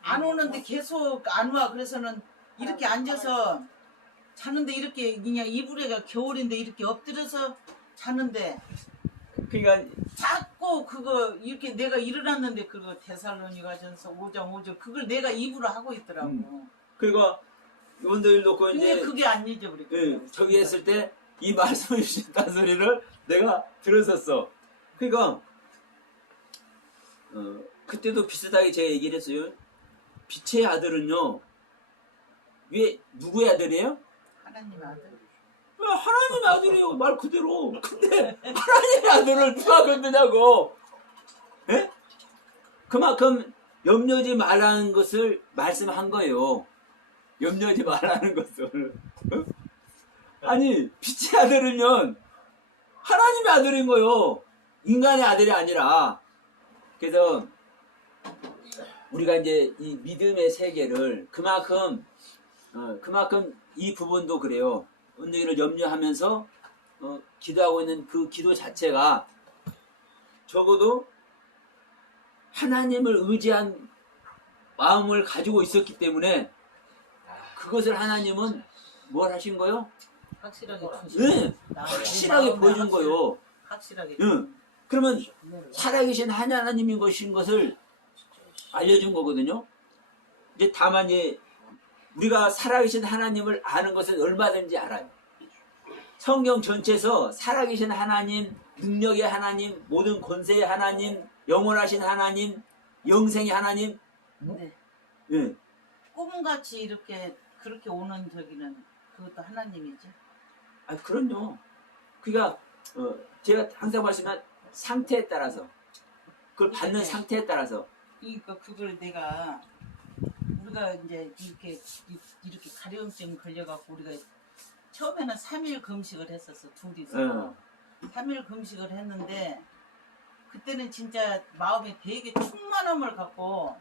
안 오는데 계속 안 와. 그래서는 이렇게 앉아서 자는데 이렇게 그냥 이불에가 겨울인데 이렇게 엎드려서 자는데 그러니까 자꾸 그거 이렇게 내가 일어났는데 그거 데살로니가전서 5장 5절 그걸 내가 입으로 하고 있더라고. 그리고 원더기를 놓고 근데 이제 그게 안 잊어버려. 저기 했을 때 이 말씀을 주셨다는 소리를 내가 들었었어. 그러니까 그때도 비슷하게 제가 얘기를 했어요. 빛의 아들은요 왜 누구의 아들이에요? 하나님 아들. 하나님의 아들이에요. 말 그대로. 근데 하나님의 아들을 누가 건드냐고. 예? 그만큼 염려하지 말라는 것을 말씀한 거예요. 염려하지 말라는 것을. 아니 빛의 아들은요 하나님의 아들인 거예요. 인간의 아들이 아니라. 그래서 우리가 이제 이 믿음의 세계를 그만큼 이 부분도 그래요. 은혜를 염려하면서 기도하고 있는 그 기도 자체가 적어도 하나님을 의지한 마음을 가지고 있었기 때문에 그것을 하나님은 뭘 하신 거요? 확실하게 네, 확실하게 보여준 거요. 확실하게. 응. 그러면 살아계신 하나님인 것을 알려준 거거든요. 이제 다만 우리가 살아계신 하나님을 아는 것은 얼마든지 알아요. 성경 전체에서 살아계신 하나님, 능력의 하나님, 모든 권세의 하나님, 영원하신 하나님, 영생의 하나님. 네. 예. 꿈같이 이렇게 그렇게 오는 저기는 그것도 하나님이지. 그럼요. 그러니까 제가 항상 말씀한 상태에 따라서 그걸 받는 상태에 따라서. 그러니까 그걸 우리가 이제 이렇게 가려움증 걸려갖고 우리가 처음에는 3일 금식을 했었어. 둘이서 3일 금식을 했는데 그때는 진짜 마음에 되게 충만함을 갖고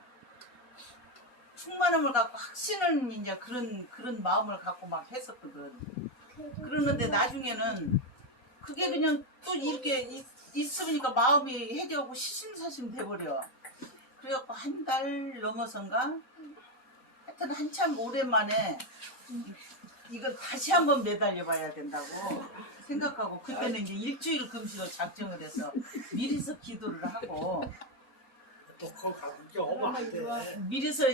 확신을 이제 그런 마음을 갖고 막 했었거든. 그러는데 나중에는 그게 그냥 또 이렇게 있으니까 마음이 해져가고 시심사심 돼버려. 그래갖고 한 달 넘어선가? 하여튼 한참 오랜만에 이거 다시 한번 매달려 봐야 된다고 생각하고 그때는 이제 일주일 금식을 작정을 해서 미리서 기도를 하고 미리서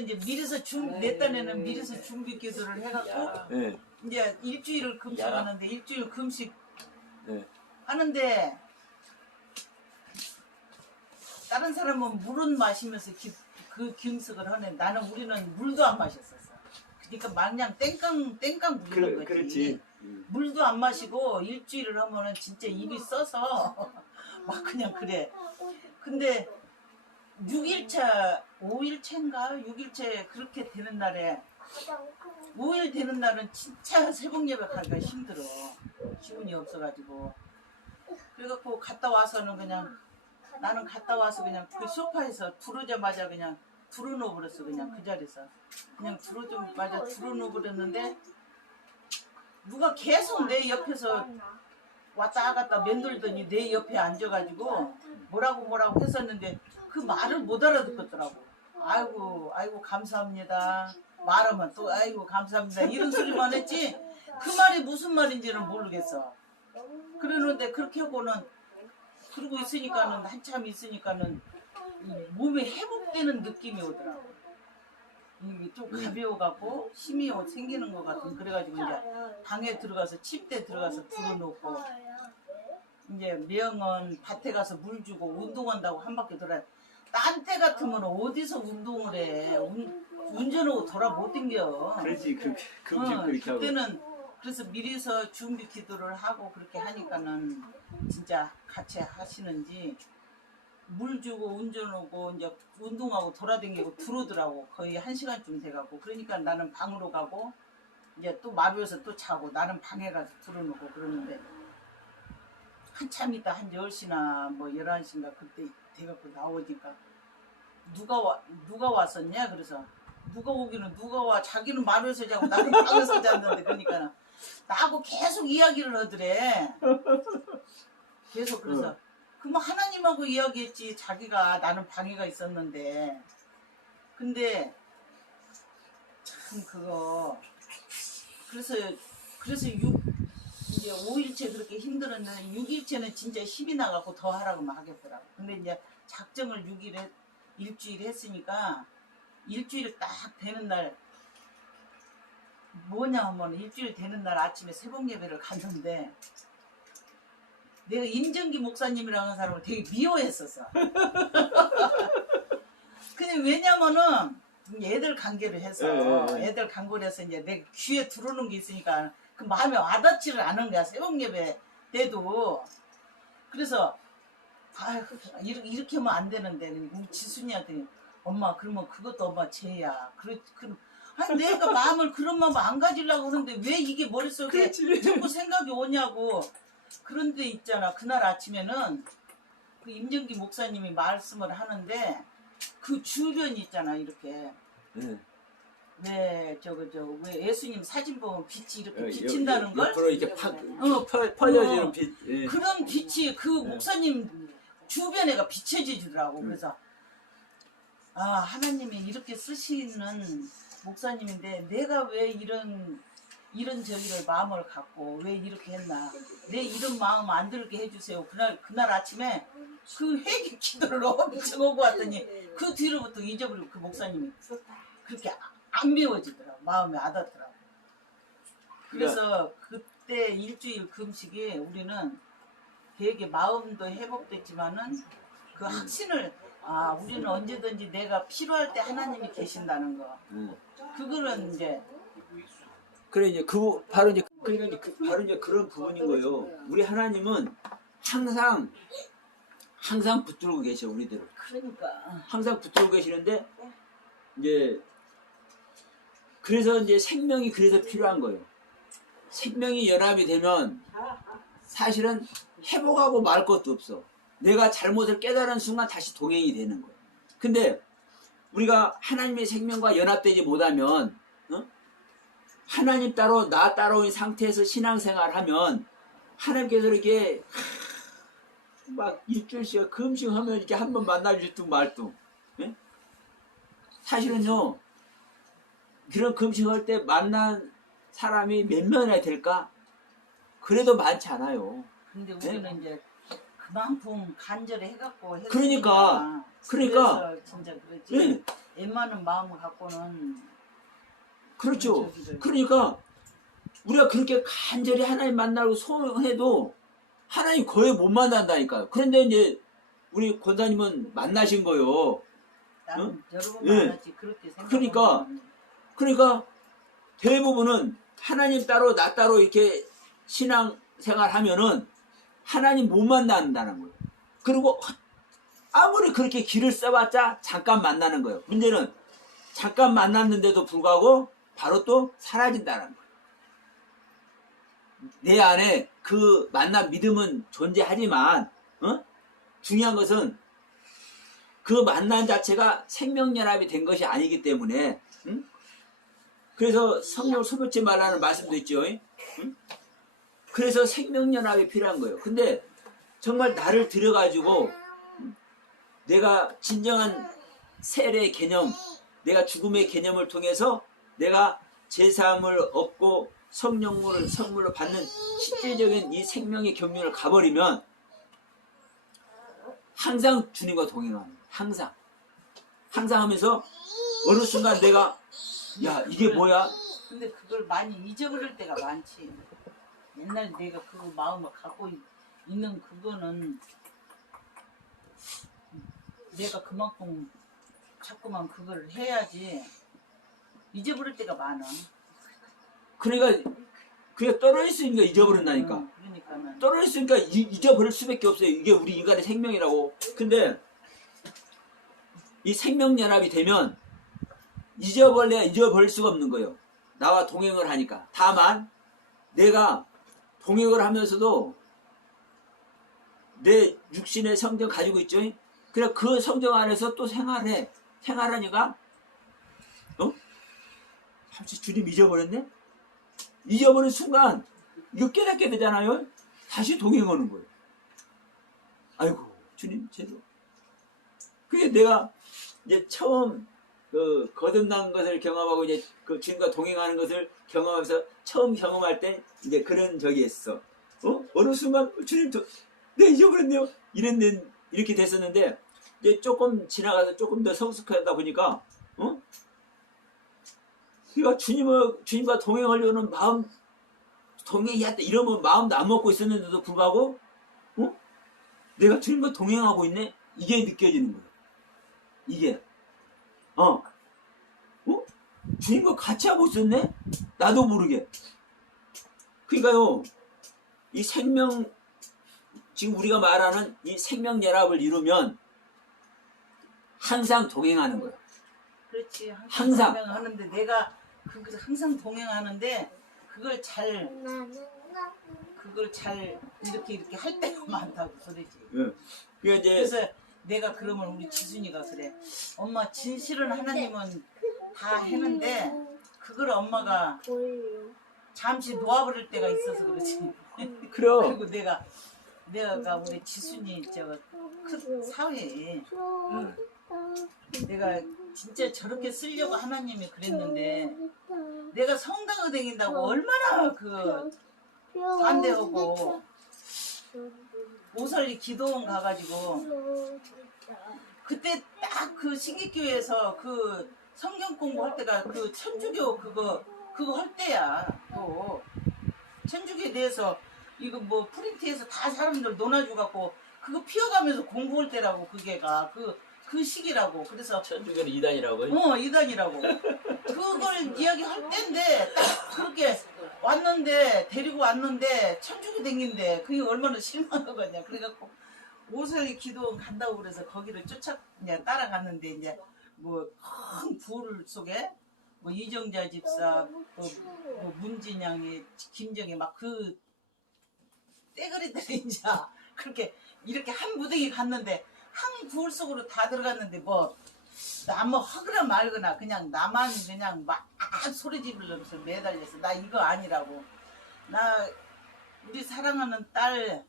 내 딴에는 미리서 준비 기도를 해갖고 네. 이제 일주일을 금식하는데 일주일 금식 네. 하는데 다른 사람은 물은 마시면서 그 금식을 하는데 우리는 물도 안 마셨었어. 그러니까 마냥 땡깡 부리는 거지. 그렇지. 물도 안 마시고 일주일을 하면은 진짜 입이 써서 막 그냥 그래. 근데 6일차, 5일차인가? 6일째 그렇게 되는 날에 5일 되는 날은 진짜 새벽 예배 가기가 힘들어. 기운이 없어가지고. 그래갖고 갔다 와서는 그냥 나는 갔다 와서 그냥 그 소파에서 들어오자마자 그냥 들어놓아버렸어. 그냥 그 자리에서. 그냥 들어오자마자 들어놓아버렸는데 누가 계속 내 옆에서 왔다 갔다 맴돌더니 내 옆에 앉아가지고 뭐라고 했었는데 그 말을 못 알아듣겠더라고. 아이고 감사합니다. 말하면 또 아이고 감사합니다. 이런 소리만 했지 그 말이 무슨 말인지는 모르겠어. 그러는데 그렇게 하고는 그러고 있으니까는 한참 있으니까는 이 몸이 회복되는 느낌이 오더라고. 이게 좀 가벼워갖고 힘이 생기는 것 같은. 그래가지고 이제 방에 들어가서 침대에 들어가서 들어놓고 이제 명은 밭에 가서 물 주고 운동한다고 한 바퀴 돌아요. 딴 때 같으면 어디서 운동을 해? 운전하고 돌아 못 댕겨. 그렇지. 그렇게 하고. 그때는 그래서 미리서 준비 기도를 하고 그렇게 하니까는 진짜 같이 하시는지 물 주고 운전하고 이제 운동하고 돌아다니고 들어오더라고. 거의 1시간쯤 돼가고. 그러니까 나는 방으로 가고 이제 또 마루에서 또 자고 나는 방에 가서 들어놓고 그러는데 한참 있다 한 10시나 뭐 11시인가 그때 돼갖고 나오니까 누가 왔었냐? 그래서 누가 오기는 누가 와? 자기는 마루에서 자고 나는 방에서 잤는데 그러니까 나하고 계속 이야기를 하더래. 계속 그래서 그럼 하나님하고 이야기했지. 자기가 나는 방해가 있었는데 근데 참 그거 그래서 이제 5일째 그렇게 힘들었는데 6일째는 진짜 힘이 나갖고 더 하라고 막 하겠더라고. 근데 이제 작정을 6일에 일주일 했으니까 일주일 딱 되는 날 뭐냐 하면 일주일 되는 날 아침에 새벽 예배를 갔는데 내가 임정기 목사님이라는 사람을 되게 미워했었어. 근데 왜냐면은 애들 관계를 해서 애들 관계를 해서 이제 내 귀에 들어오는 게 있으니까 그 마음에 와닿지를 않은 거야. 새벽 예배 때도. 그래서 아유 이렇게 하면 안 되는데 우리 지순이한테 엄마 그러면 그것도 엄마 죄야. 아니 내가 마음을 그런 마음 안 가지려고 그러는데 왜 이게 머릿속에 자꾸 생각이 오냐고. 그런데 있잖아 그날 아침에는 그 임정기 목사님이 말씀을 하는데 그 주변이 있잖아 이렇게 왜 왜 예수님 사진 보면 빛이 이렇게 비친다는 걸 옆으로 이렇게 퍼져지는 빛. 예. 그런 빛이 그 목사님 주변에가 비춰지더라고. 그래서 아 하나님이 이렇게 쓰시는 목사님인데 내가 왜 이런 저기를 마음을 갖고 왜 이렇게 했나. 내 이런 마음 안 들게 해주세요. 그날 아침에 그 회개 기도를 엄청 하고 왔더니 그 뒤로부터 잊어버리고 그 목사님이 그렇게 안 미워지더라고. 마음에 와닿더라고. 그래서 그때 일주일 금식이 우리는 되게 마음도 회복됐지만은 그 확신을 우리는 언제든지 내가 필요할 때 하나님이 계신다는 거. 그거는 이제 그래 이제 바로 이제 그런 부분인 거예요. 우리 하나님은 항상 붙들고 계셔 우리들을. 그러니까 항상 붙들고 계시는데 이제 그래서 이제 생명이 그래서 필요한 거예요. 생명이 연합이 되면 사실은 회복하고 말 것도 없어. 내가 잘못을 깨달은 순간 다시 동행이 되는 거예요. 근데 우리가 하나님의 생명과 연합되지 못하면 하나님 따로 나 따로인 상태에서 신앙생활하면 하나님께서 이렇게 막 일주일씩 금식하면 이렇게 한번 만나주시든 말든. 예? 사실은요 그런 금식할 때 만난 사람이 몇 명이나 될까? 그래도 많지 않아요. 근데 우리는 이제 그만큼 간절히 해갖고 그러니까 그래서 진짜 그렇지. 예. 웬만한 마음을 갖고는 그렇죠. 그러니까 우리가 그렇게 간절히 하나님 만나고 소원해도 하나님 거의 못 만난다니까요. 그런데 이제 우리 권사님은 만나신 거요. 나는 여러 번 예. 만났지 그렇게 생각. 그러니까 대부분은 하나님 따로 나 따로 이렇게 신앙생활 하면은 하나님 못 만난다는 거예요. 그리고 아무리 그렇게 길을 써봤자 잠깐 만나는 거예요. 문제는 잠깐 만났는데도 불구하고 바로 또 사라진다는 거예요. 내 안에 그 만난 믿음은 존재하지만 중요한 것은 그 만남 자체가 생명연합이 된 것이 아니기 때문에 그래서 성령을 소멸치 말라는 말씀도 있죠. 그래서 생명연합이 필요한 거예요. 근데 정말 나를 들여가지고 내가 진정한 세례의 개념, 내가 죽음의 개념을 통해서 내가 제사함을 얻고 성령을 선물로 받는 실질적인 이 생명의 경륜을 가버리면 항상 주님과 동행하는 거예요. 항상 하면서 어느 순간 내가 야 이게 뭐야? 근데 그걸 많이 잊어버릴 때가 많지. 옛날 내가 그 마음을 갖고 있는 그거는 내가 그만큼 자꾸만 그걸 해야지 잊어버릴 때가 많아. 그러니까 그게 떨어져 있으니까 잊어버린다니까. 그러니까는 떨어져 있으니까 잊어버릴 수밖에 없어요. 이게 우리 인간의 생명이라고. 근데 이 생명연합이 되면 잊어버릴 수가 없는 거예요. 나와 동행을 하니까. 다만 내가 동행을 하면서도 내 육신의 성정 가지고 있죠. 그래 그 성정 안에서 또 생활하니까 갑자기 주님 잊어버렸네? 잊어버린 순간 이거 깨닫게 되잖아요. 다시 동행하는 거예요. 아이고 주님 제도. 그게 내가 이제 처음 그 거듭난 것을 경험하고 이제 그 주님과 동행하는 것을 경험하면서 처음 경험할 때 이제 그런 적이 있어. 어느 순간 주님 내가 잊어버렸네요. 이렇게 됐었는데 이제 조금 지나가서 조금 더 성숙하다 보니까 그러니까 주님과 동행하려는 마음 동행이야 이러면 마음도 안 먹고 있었는데도 불구하고 내가 주님과 동행하고 있네 이게 느껴지는 거예요. 이게 주님과 같이 하고 있었네? 나도 모르게. 그러니까요, 이 생명, 지금 우리가 말하는 이 생명연합을 이루면 항상 동행하는 거예요. 그렇지. 항상. 동행하는데 내가 항상 동행하는데 그걸 잘 이렇게 할 때가 많다고 소리지. 예. 그래서 내가 그러면 우리 지순이가 그래. 엄마 진실은 하나님은 다 했는데 그걸 엄마가 잠시 놓아버릴 때가 있어서 그렇지. 그럼. 그리고 내가 우리 지순이 큰 사회에 내가 진짜 저렇게 쓰려고 하나님이 그랬는데 내가 성당을 다닌다고 얼마나 반대하고 오설리 기도원 가가지고 그때 딱 그 신기교회에서 그 성경 공부할 때가 그 천주교 그거 할 때야. 또 천주교에 대해서 이거 뭐 프린트해서 다 사람들 논아주갖고 그거 피워가면서 공부할 때라고 그게가 그 시기라고. 그래서 천주교는 이단이라고. 이단이라고. 그걸 이야기할 때인데 딱 그렇게 데리고 왔는데 천주교 댕긴데 그게 얼마나 실망하겠냐. 그래갖고 오설리 기도원 간다고 그래서 거기를 따라갔는데 이제 뭐 큰 불 속에 뭐 이정자 집사 뭐 문진양이 김정희 막 그 떼거리들이 이제 그렇게 이렇게 한 무더기 갔는데 한 불 속으로 다 들어갔는데 뭐 나뭐 하거나 말거나 그냥 나만 그냥 막 소리 지르면서 매달렸어. 나 이거 아니라고. 나 우리 사랑하는 딸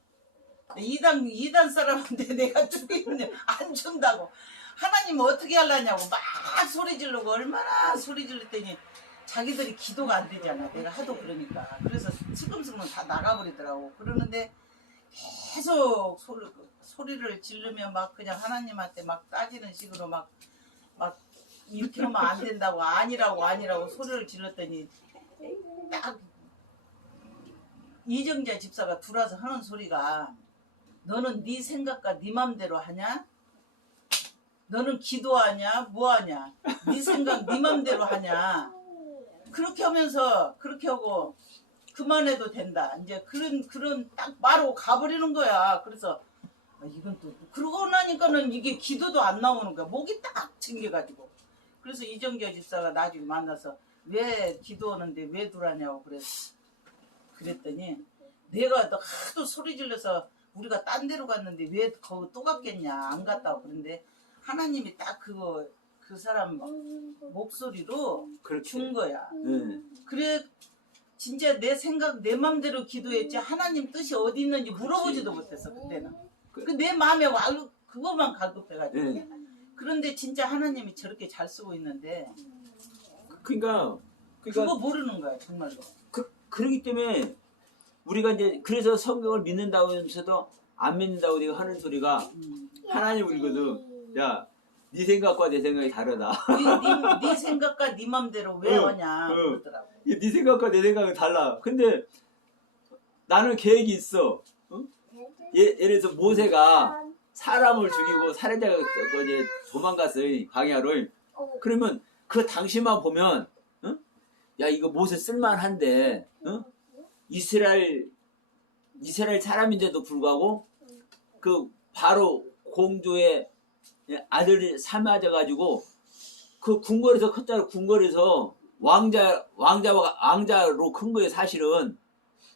이단 사람한테 내가 죽이면 안 준다고. 하나님 어떻게 하려냐고 막 소리 지르고 얼마나 소리 지르더니 자기들이 기도가 안 되잖아. 내가 하도 그러니까. 그래서 슬금슬금 다 나가버리더라고. 그러는데 계속 소리를 지르면 막 그냥 하나님한테 막 따지는 식으로 막 이렇게 하면 안 된다고 아니라고 소리를 질렀더니 딱 이정자 집사가 들어와서 하는 소리가 너는 네 생각과 네 맘대로 하냐? 너는 기도하냐? 뭐하냐? 네 생각 네 맘대로 하냐? 그렇게 하면서 그렇게 하고 그만해도 된다. 이제 그런 딱 말하고 가버리는 거야. 그래서 이건 또 그러고 나니까는 이게 기도도 안 나오는 거야. 목이 딱 튕겨가지고. 그래서 이정교 집사가 나중에 만나서 왜 기도하는데 왜 두라냐고 그랬더니 내가 하도 소리 질러서 우리가 딴 데로 갔는데 왜 거기 또 갔겠냐 안 갔다고. 그런데 하나님이 딱 그 사람 목소리로 그렇게. 준 거야. 네. 그래 진짜 내 생각 내 맘대로 기도했지 하나님 뜻이 어디 있는지 물어보지도 못했어 그때는. 그 내 마음에 그것만 갈급해가지고. 네. 그런데 진짜 하나님이 저렇게 잘 쓰고 있는데 그러니까 그거 모르는 거야 정말로. 그러기 때문에 우리가 이제 그래서 성경을 믿는다고 하면서도 안 믿는다고 내가 하는 소리가 하나님 우리거든. 야, 네 생각과 내 생각이 다르다. 네 생각과 네 맘대로 왜 하냐 그러더라고. 네 생각과 내 생각이 달라. 근데 나는 계획이 있어. 예를 들어서 모세가 사람을 죽이고 살인자가 이제 도망갔어요 광야로. 그러면 그 당시만 보면 야 이거 모세 쓸만한데 이스라엘 사람인데도 불구하고 그 바로 공주의 아들이 삼아져-가지고 그 궁궐에서 컸잖아. 궁궐에서 왕자로 큰 거예요 사실은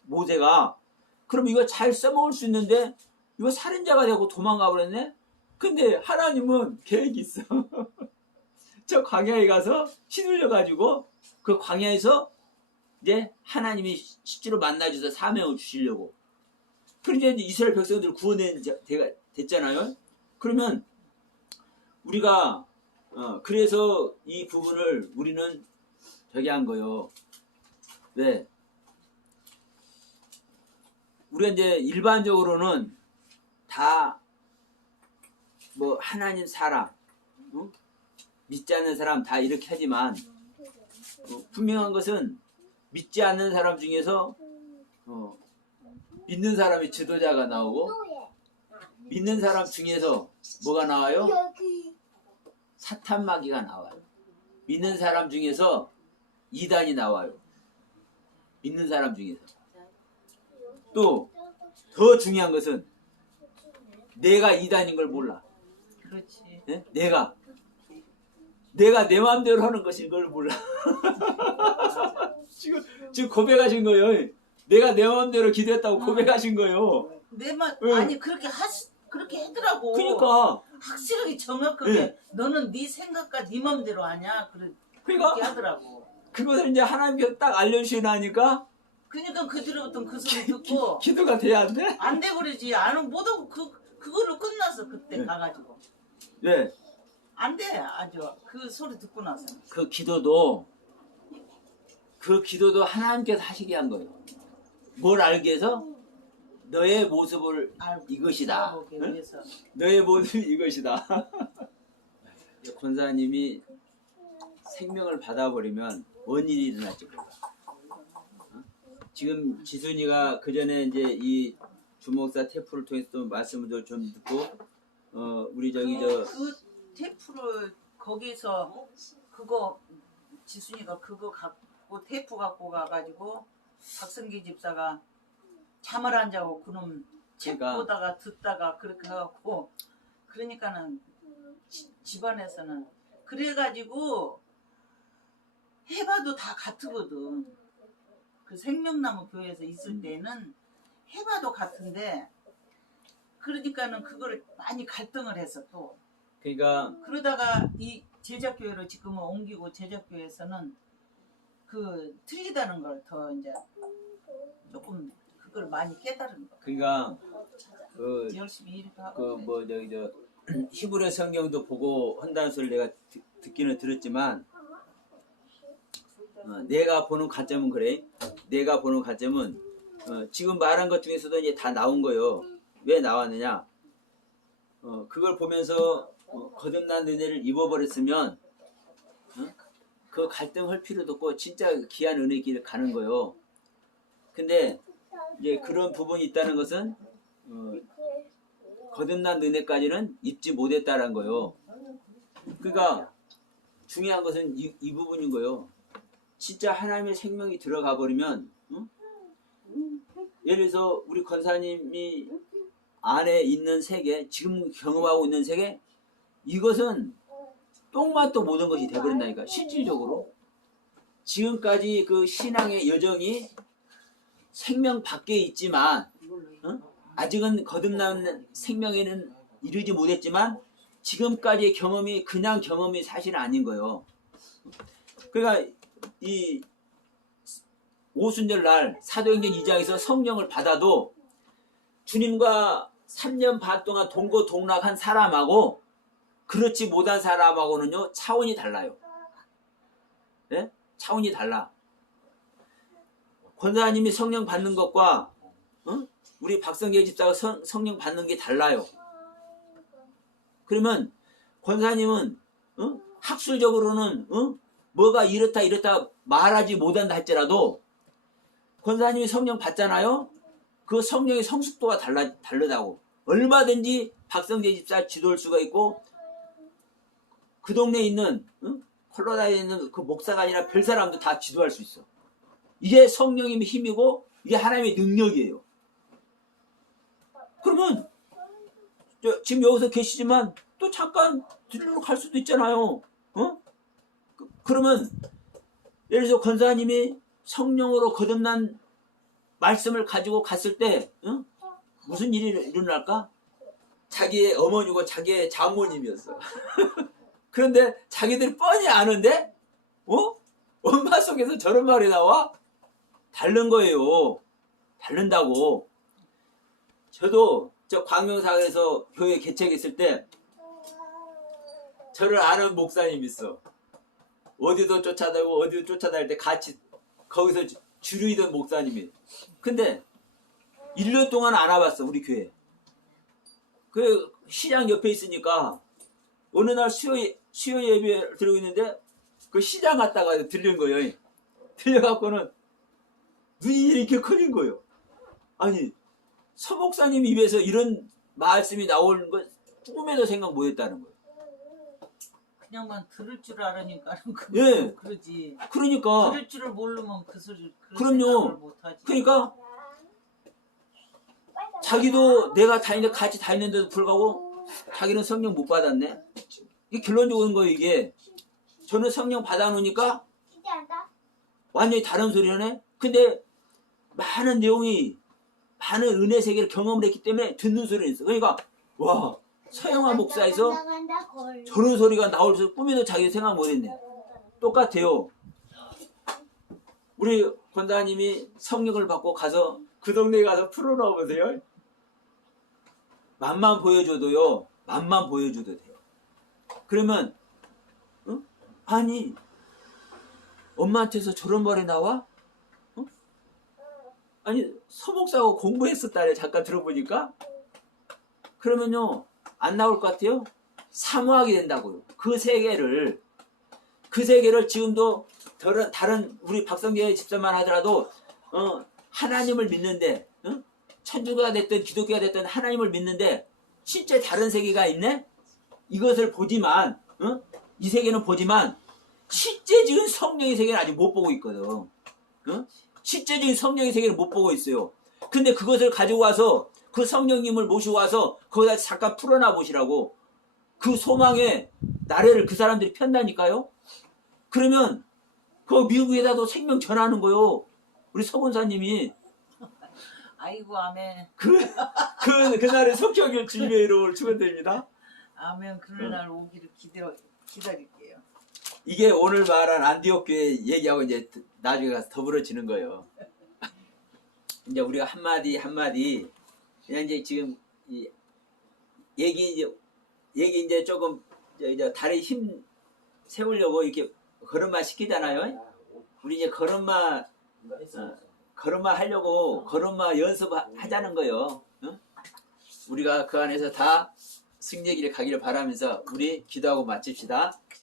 모세가. 그럼 이거 잘 써먹을 수 있는데 이거 살인자가 되고 도망가 버렸네. 근데 하나님은 계획이 있어. 저 광야에 가서 휘둘려 가지고 그 광야에서 이제 하나님이 실제로 만나주셔서 사명을 주시려고. 그러니까 이제 이스라엘 백성들을 구원낸 때가 됐잖아요. 그러면 우리가 그래서 이 부분을 우리는 저기 한 거요. 왜? 우리가 이제 일반적으로는 다 뭐 하나님 사람, 믿지 않는 사람 다 이렇게 하지만 분명한 것은 믿지 않는 사람 중에서 믿는 사람이 지도자가 나오고 믿는 사람 중에서 뭐가 나와요? 사탄마귀가 나와요. 믿는 사람 중에서 이단이 나와요. 믿는 사람 중에서. 또 더 중요한 것은 내가 이단인 걸 몰라. 그렇지. 네? 내가 내 마음대로 하는 것인 걸 몰라. 지금 고백하신 거예요. 내가 내 마음대로 기도했다고 고백하신 거예요. 내 말 응. 아니 그렇게 하더라고. 그러니까 확실하게 정확하게 네. 너는 네 생각과 네 맘대로 하냐 그렇게 그러니까 하더라고. 그것을 이제 하나님께서 딱 알려주시나니까 그러니까 그들부터 그 소리 듣고 기도가 돼야 안 돼? 안 돼버리지. 안 못하고 그거로 끝났어 그때 네. 가가지고. 네. 안 돼 아주 그 소리 듣고 나서. 그 기도도 하나님께서 하시게 한 거예요. 뭘 알기 위해서? 너의 모습을 이것이다. 알아보기 응? 위해서. 너의 모습이 이것이다. 권사님이 생명을 받아버리면 뭔 일이 일어날지 몰라. 지금 지순이가 그 전에 이제 이 주목사 테프를 통해서 말씀을 좀 듣고 우리 저기 그 테이프를 거기서 그거 지순이가 그거 갖고 테이프 갖고 가가지고 박성기 집사가 잠을 안 자고 그놈 책 그러니까. 보다가 듣다가 그렇게 해갖고 그러니까는 집안에서는 그래가지고 해봐도 다 같거든. 그 생명나무 교회에서 있을 때는 해봐도 같은데 그러니까는 그걸 많이 갈등을 했어 또. 그러니까 그러다가 이 제작교회로 지금은 옮기고 제작교회에서는 그 틀리다는 걸 더 이제 조금 그걸 많이 깨달은 거. 그러니까 그 열심히 일도 하고. 그 뭐 저기 히브리 성경도 보고 한다는 소리 내가 듣기는 들었지만 내가 보는 관점은 그래. 내가 보는 관점은 지금 말한 것 중에서도 이제 다 나온 거예요. 왜 나왔느냐? 그걸 보면서 거듭난 은혜를 입어버렸으면 그 갈등할 필요도 없고 진짜 귀한 은혜 길을 가는 거예요. 근데 이제 그런 부분이 있다는 것은 거듭난 은혜까지는 입지 못했다는 거예요. 그러니까 중요한 것은 이 부분인 거예요. 진짜 하나님의 생명이 들어가 버리면, 응? 예를 들어서 우리 권사님이 안에 있는 세계, 지금 경험하고 있는 세계, 이것은 똥맛도 모든 것이 돼버린다니까. 실질적으로 지금까지 그 신앙의 여정이 생명 밖에 있지만, 응? 아직은 거듭난 생명에는 이르지 못했지만 지금까지의 경험이 그냥 경험이 사실은 아닌 거예요. 그러니까 이 오순절 날 사도행전 2장에서 성령을 받아도 주님과 3년 반 동안 동고동락한 사람하고 그렇지 못한 사람하고는요 차원이 달라요. 네? 차원이 달라. 권사님이 성령 받는 것과 우리 박성계 집사가 성령 받는 게 달라요. 그러면 권사님은 학술적으로는 뭐가 이렇다 말하지 못한다 할지라도 권사님이 성령 받잖아요. 그 성령의 성숙도가 다르다고. 얼마든지 박성재 집사 지도할 수가 있고 그 동네에 있는 콜로라도에 있는 그 목사가 아니라 별 사람도 다 지도할 수 있어. 이게 성령님의 힘이고 이게 하나님의 능력이에요. 그러면 지금 여기서 계시지만 또 잠깐 들리러 갈 수도 있잖아요. 그러면 예를 들어서 권사님이 성령으로 거듭난 말씀을 가지고 갔을 때 무슨 일이 일어날까? 자기의 어머니고 자기의 장모님이었어. 그런데 자기들이 뻔히 아는데 엄마 속에서 저런 말이 나와? 다른 거예요. 다른다고. 저도 저 광명사에서 교회 개척했을 때 저를 아는 목사님 있어. 어디도 쫓아다닐 때 같이 거기서 주류이던 목사님이. 근데 1년 동안 안 와봤어 우리 교회. 그 시장 옆에 있으니까 어느 날 수요 예배 들고 있는데 그 시장 갔다가 들린 거예요. 들려갖고는 눈이 이렇게 커진 거예요. 아니 서 목사님 입에서 이런 말씀이 나오는 건 꿈에도 생각 못했다는 거예요. 그냥만 들을 줄 알으니까 예. 그러지. 그러니까 들을 줄을 모르면 그 소리 그럼요. 생각을 못하지. 그러니까 자기도 내가 같이 다니는데도 불구하고 자기는 성령 못 받았네. 이게 결론적인 거예요. 이게 저는 성령 받아놓으니까 완전히 다른 소리네. 근데 많은 내용이 많은 은혜 세계를 경험을 했기 때문에 듣는 소리는 있어. 그러니까 와 서영화 목사에서 저런 소리가 나올 수 꿈에도 자기 생각 못했네. 똑같아요. 우리 권사님이 성령을 받고 가서 그 동네에 가서 풀어놓아 보세요. 맛만 보여줘도요. 맛만 보여줘도 돼요. 그러면 아니 엄마한테서 저런 말이 나와? 아니 서목사하고 공부했었다래. 잠깐 들어보니까. 그러면요 안 나올 것 같아요? 사모하게 된다고요. 그 세계를 지금도 다른 우리 박성계 집사만 하더라도 하나님을 믿는데 천주교가 됐든 기독교가 됐든 하나님을 믿는데 실제 다른 세계가 있네? 이것을 보지만 이 세계는 보지만 실제적인 성령의 세계는 아직 못 보고 있거든. 실제적인 성령의 세계를 못 보고 있어요. 근데 그것을 가지고 와서 그 성령님을 모시고 와서 거기다 잠깐 풀어놔 보시라고. 그 소망에 나래를 그 사람들이 편다니까요. 그러면 그 미국에다도 생명 전하는 거요. 우리 서본사님이 아이고 아멘. 그날의 성격의 주님의 이름을 축원드립니다. 아멘. 그날 오기를 기다릴게요. 이게 오늘 말한 안디옥 교회 얘기하고 이제 나중에 가서 더불어지는 거예요. 이제 우리가 한마디 그냥 이제 지금 이 얘기 이제 조금 이제 다리 힘 세우려고 이렇게 걸음마 시키잖아요. 우리 이제 걸음마 하려고 걸음마 연습하자는 거예요. 우리가 그 안에서 다 승리의 길에 가기를 바라면서 우리 기도하고 마칩시다.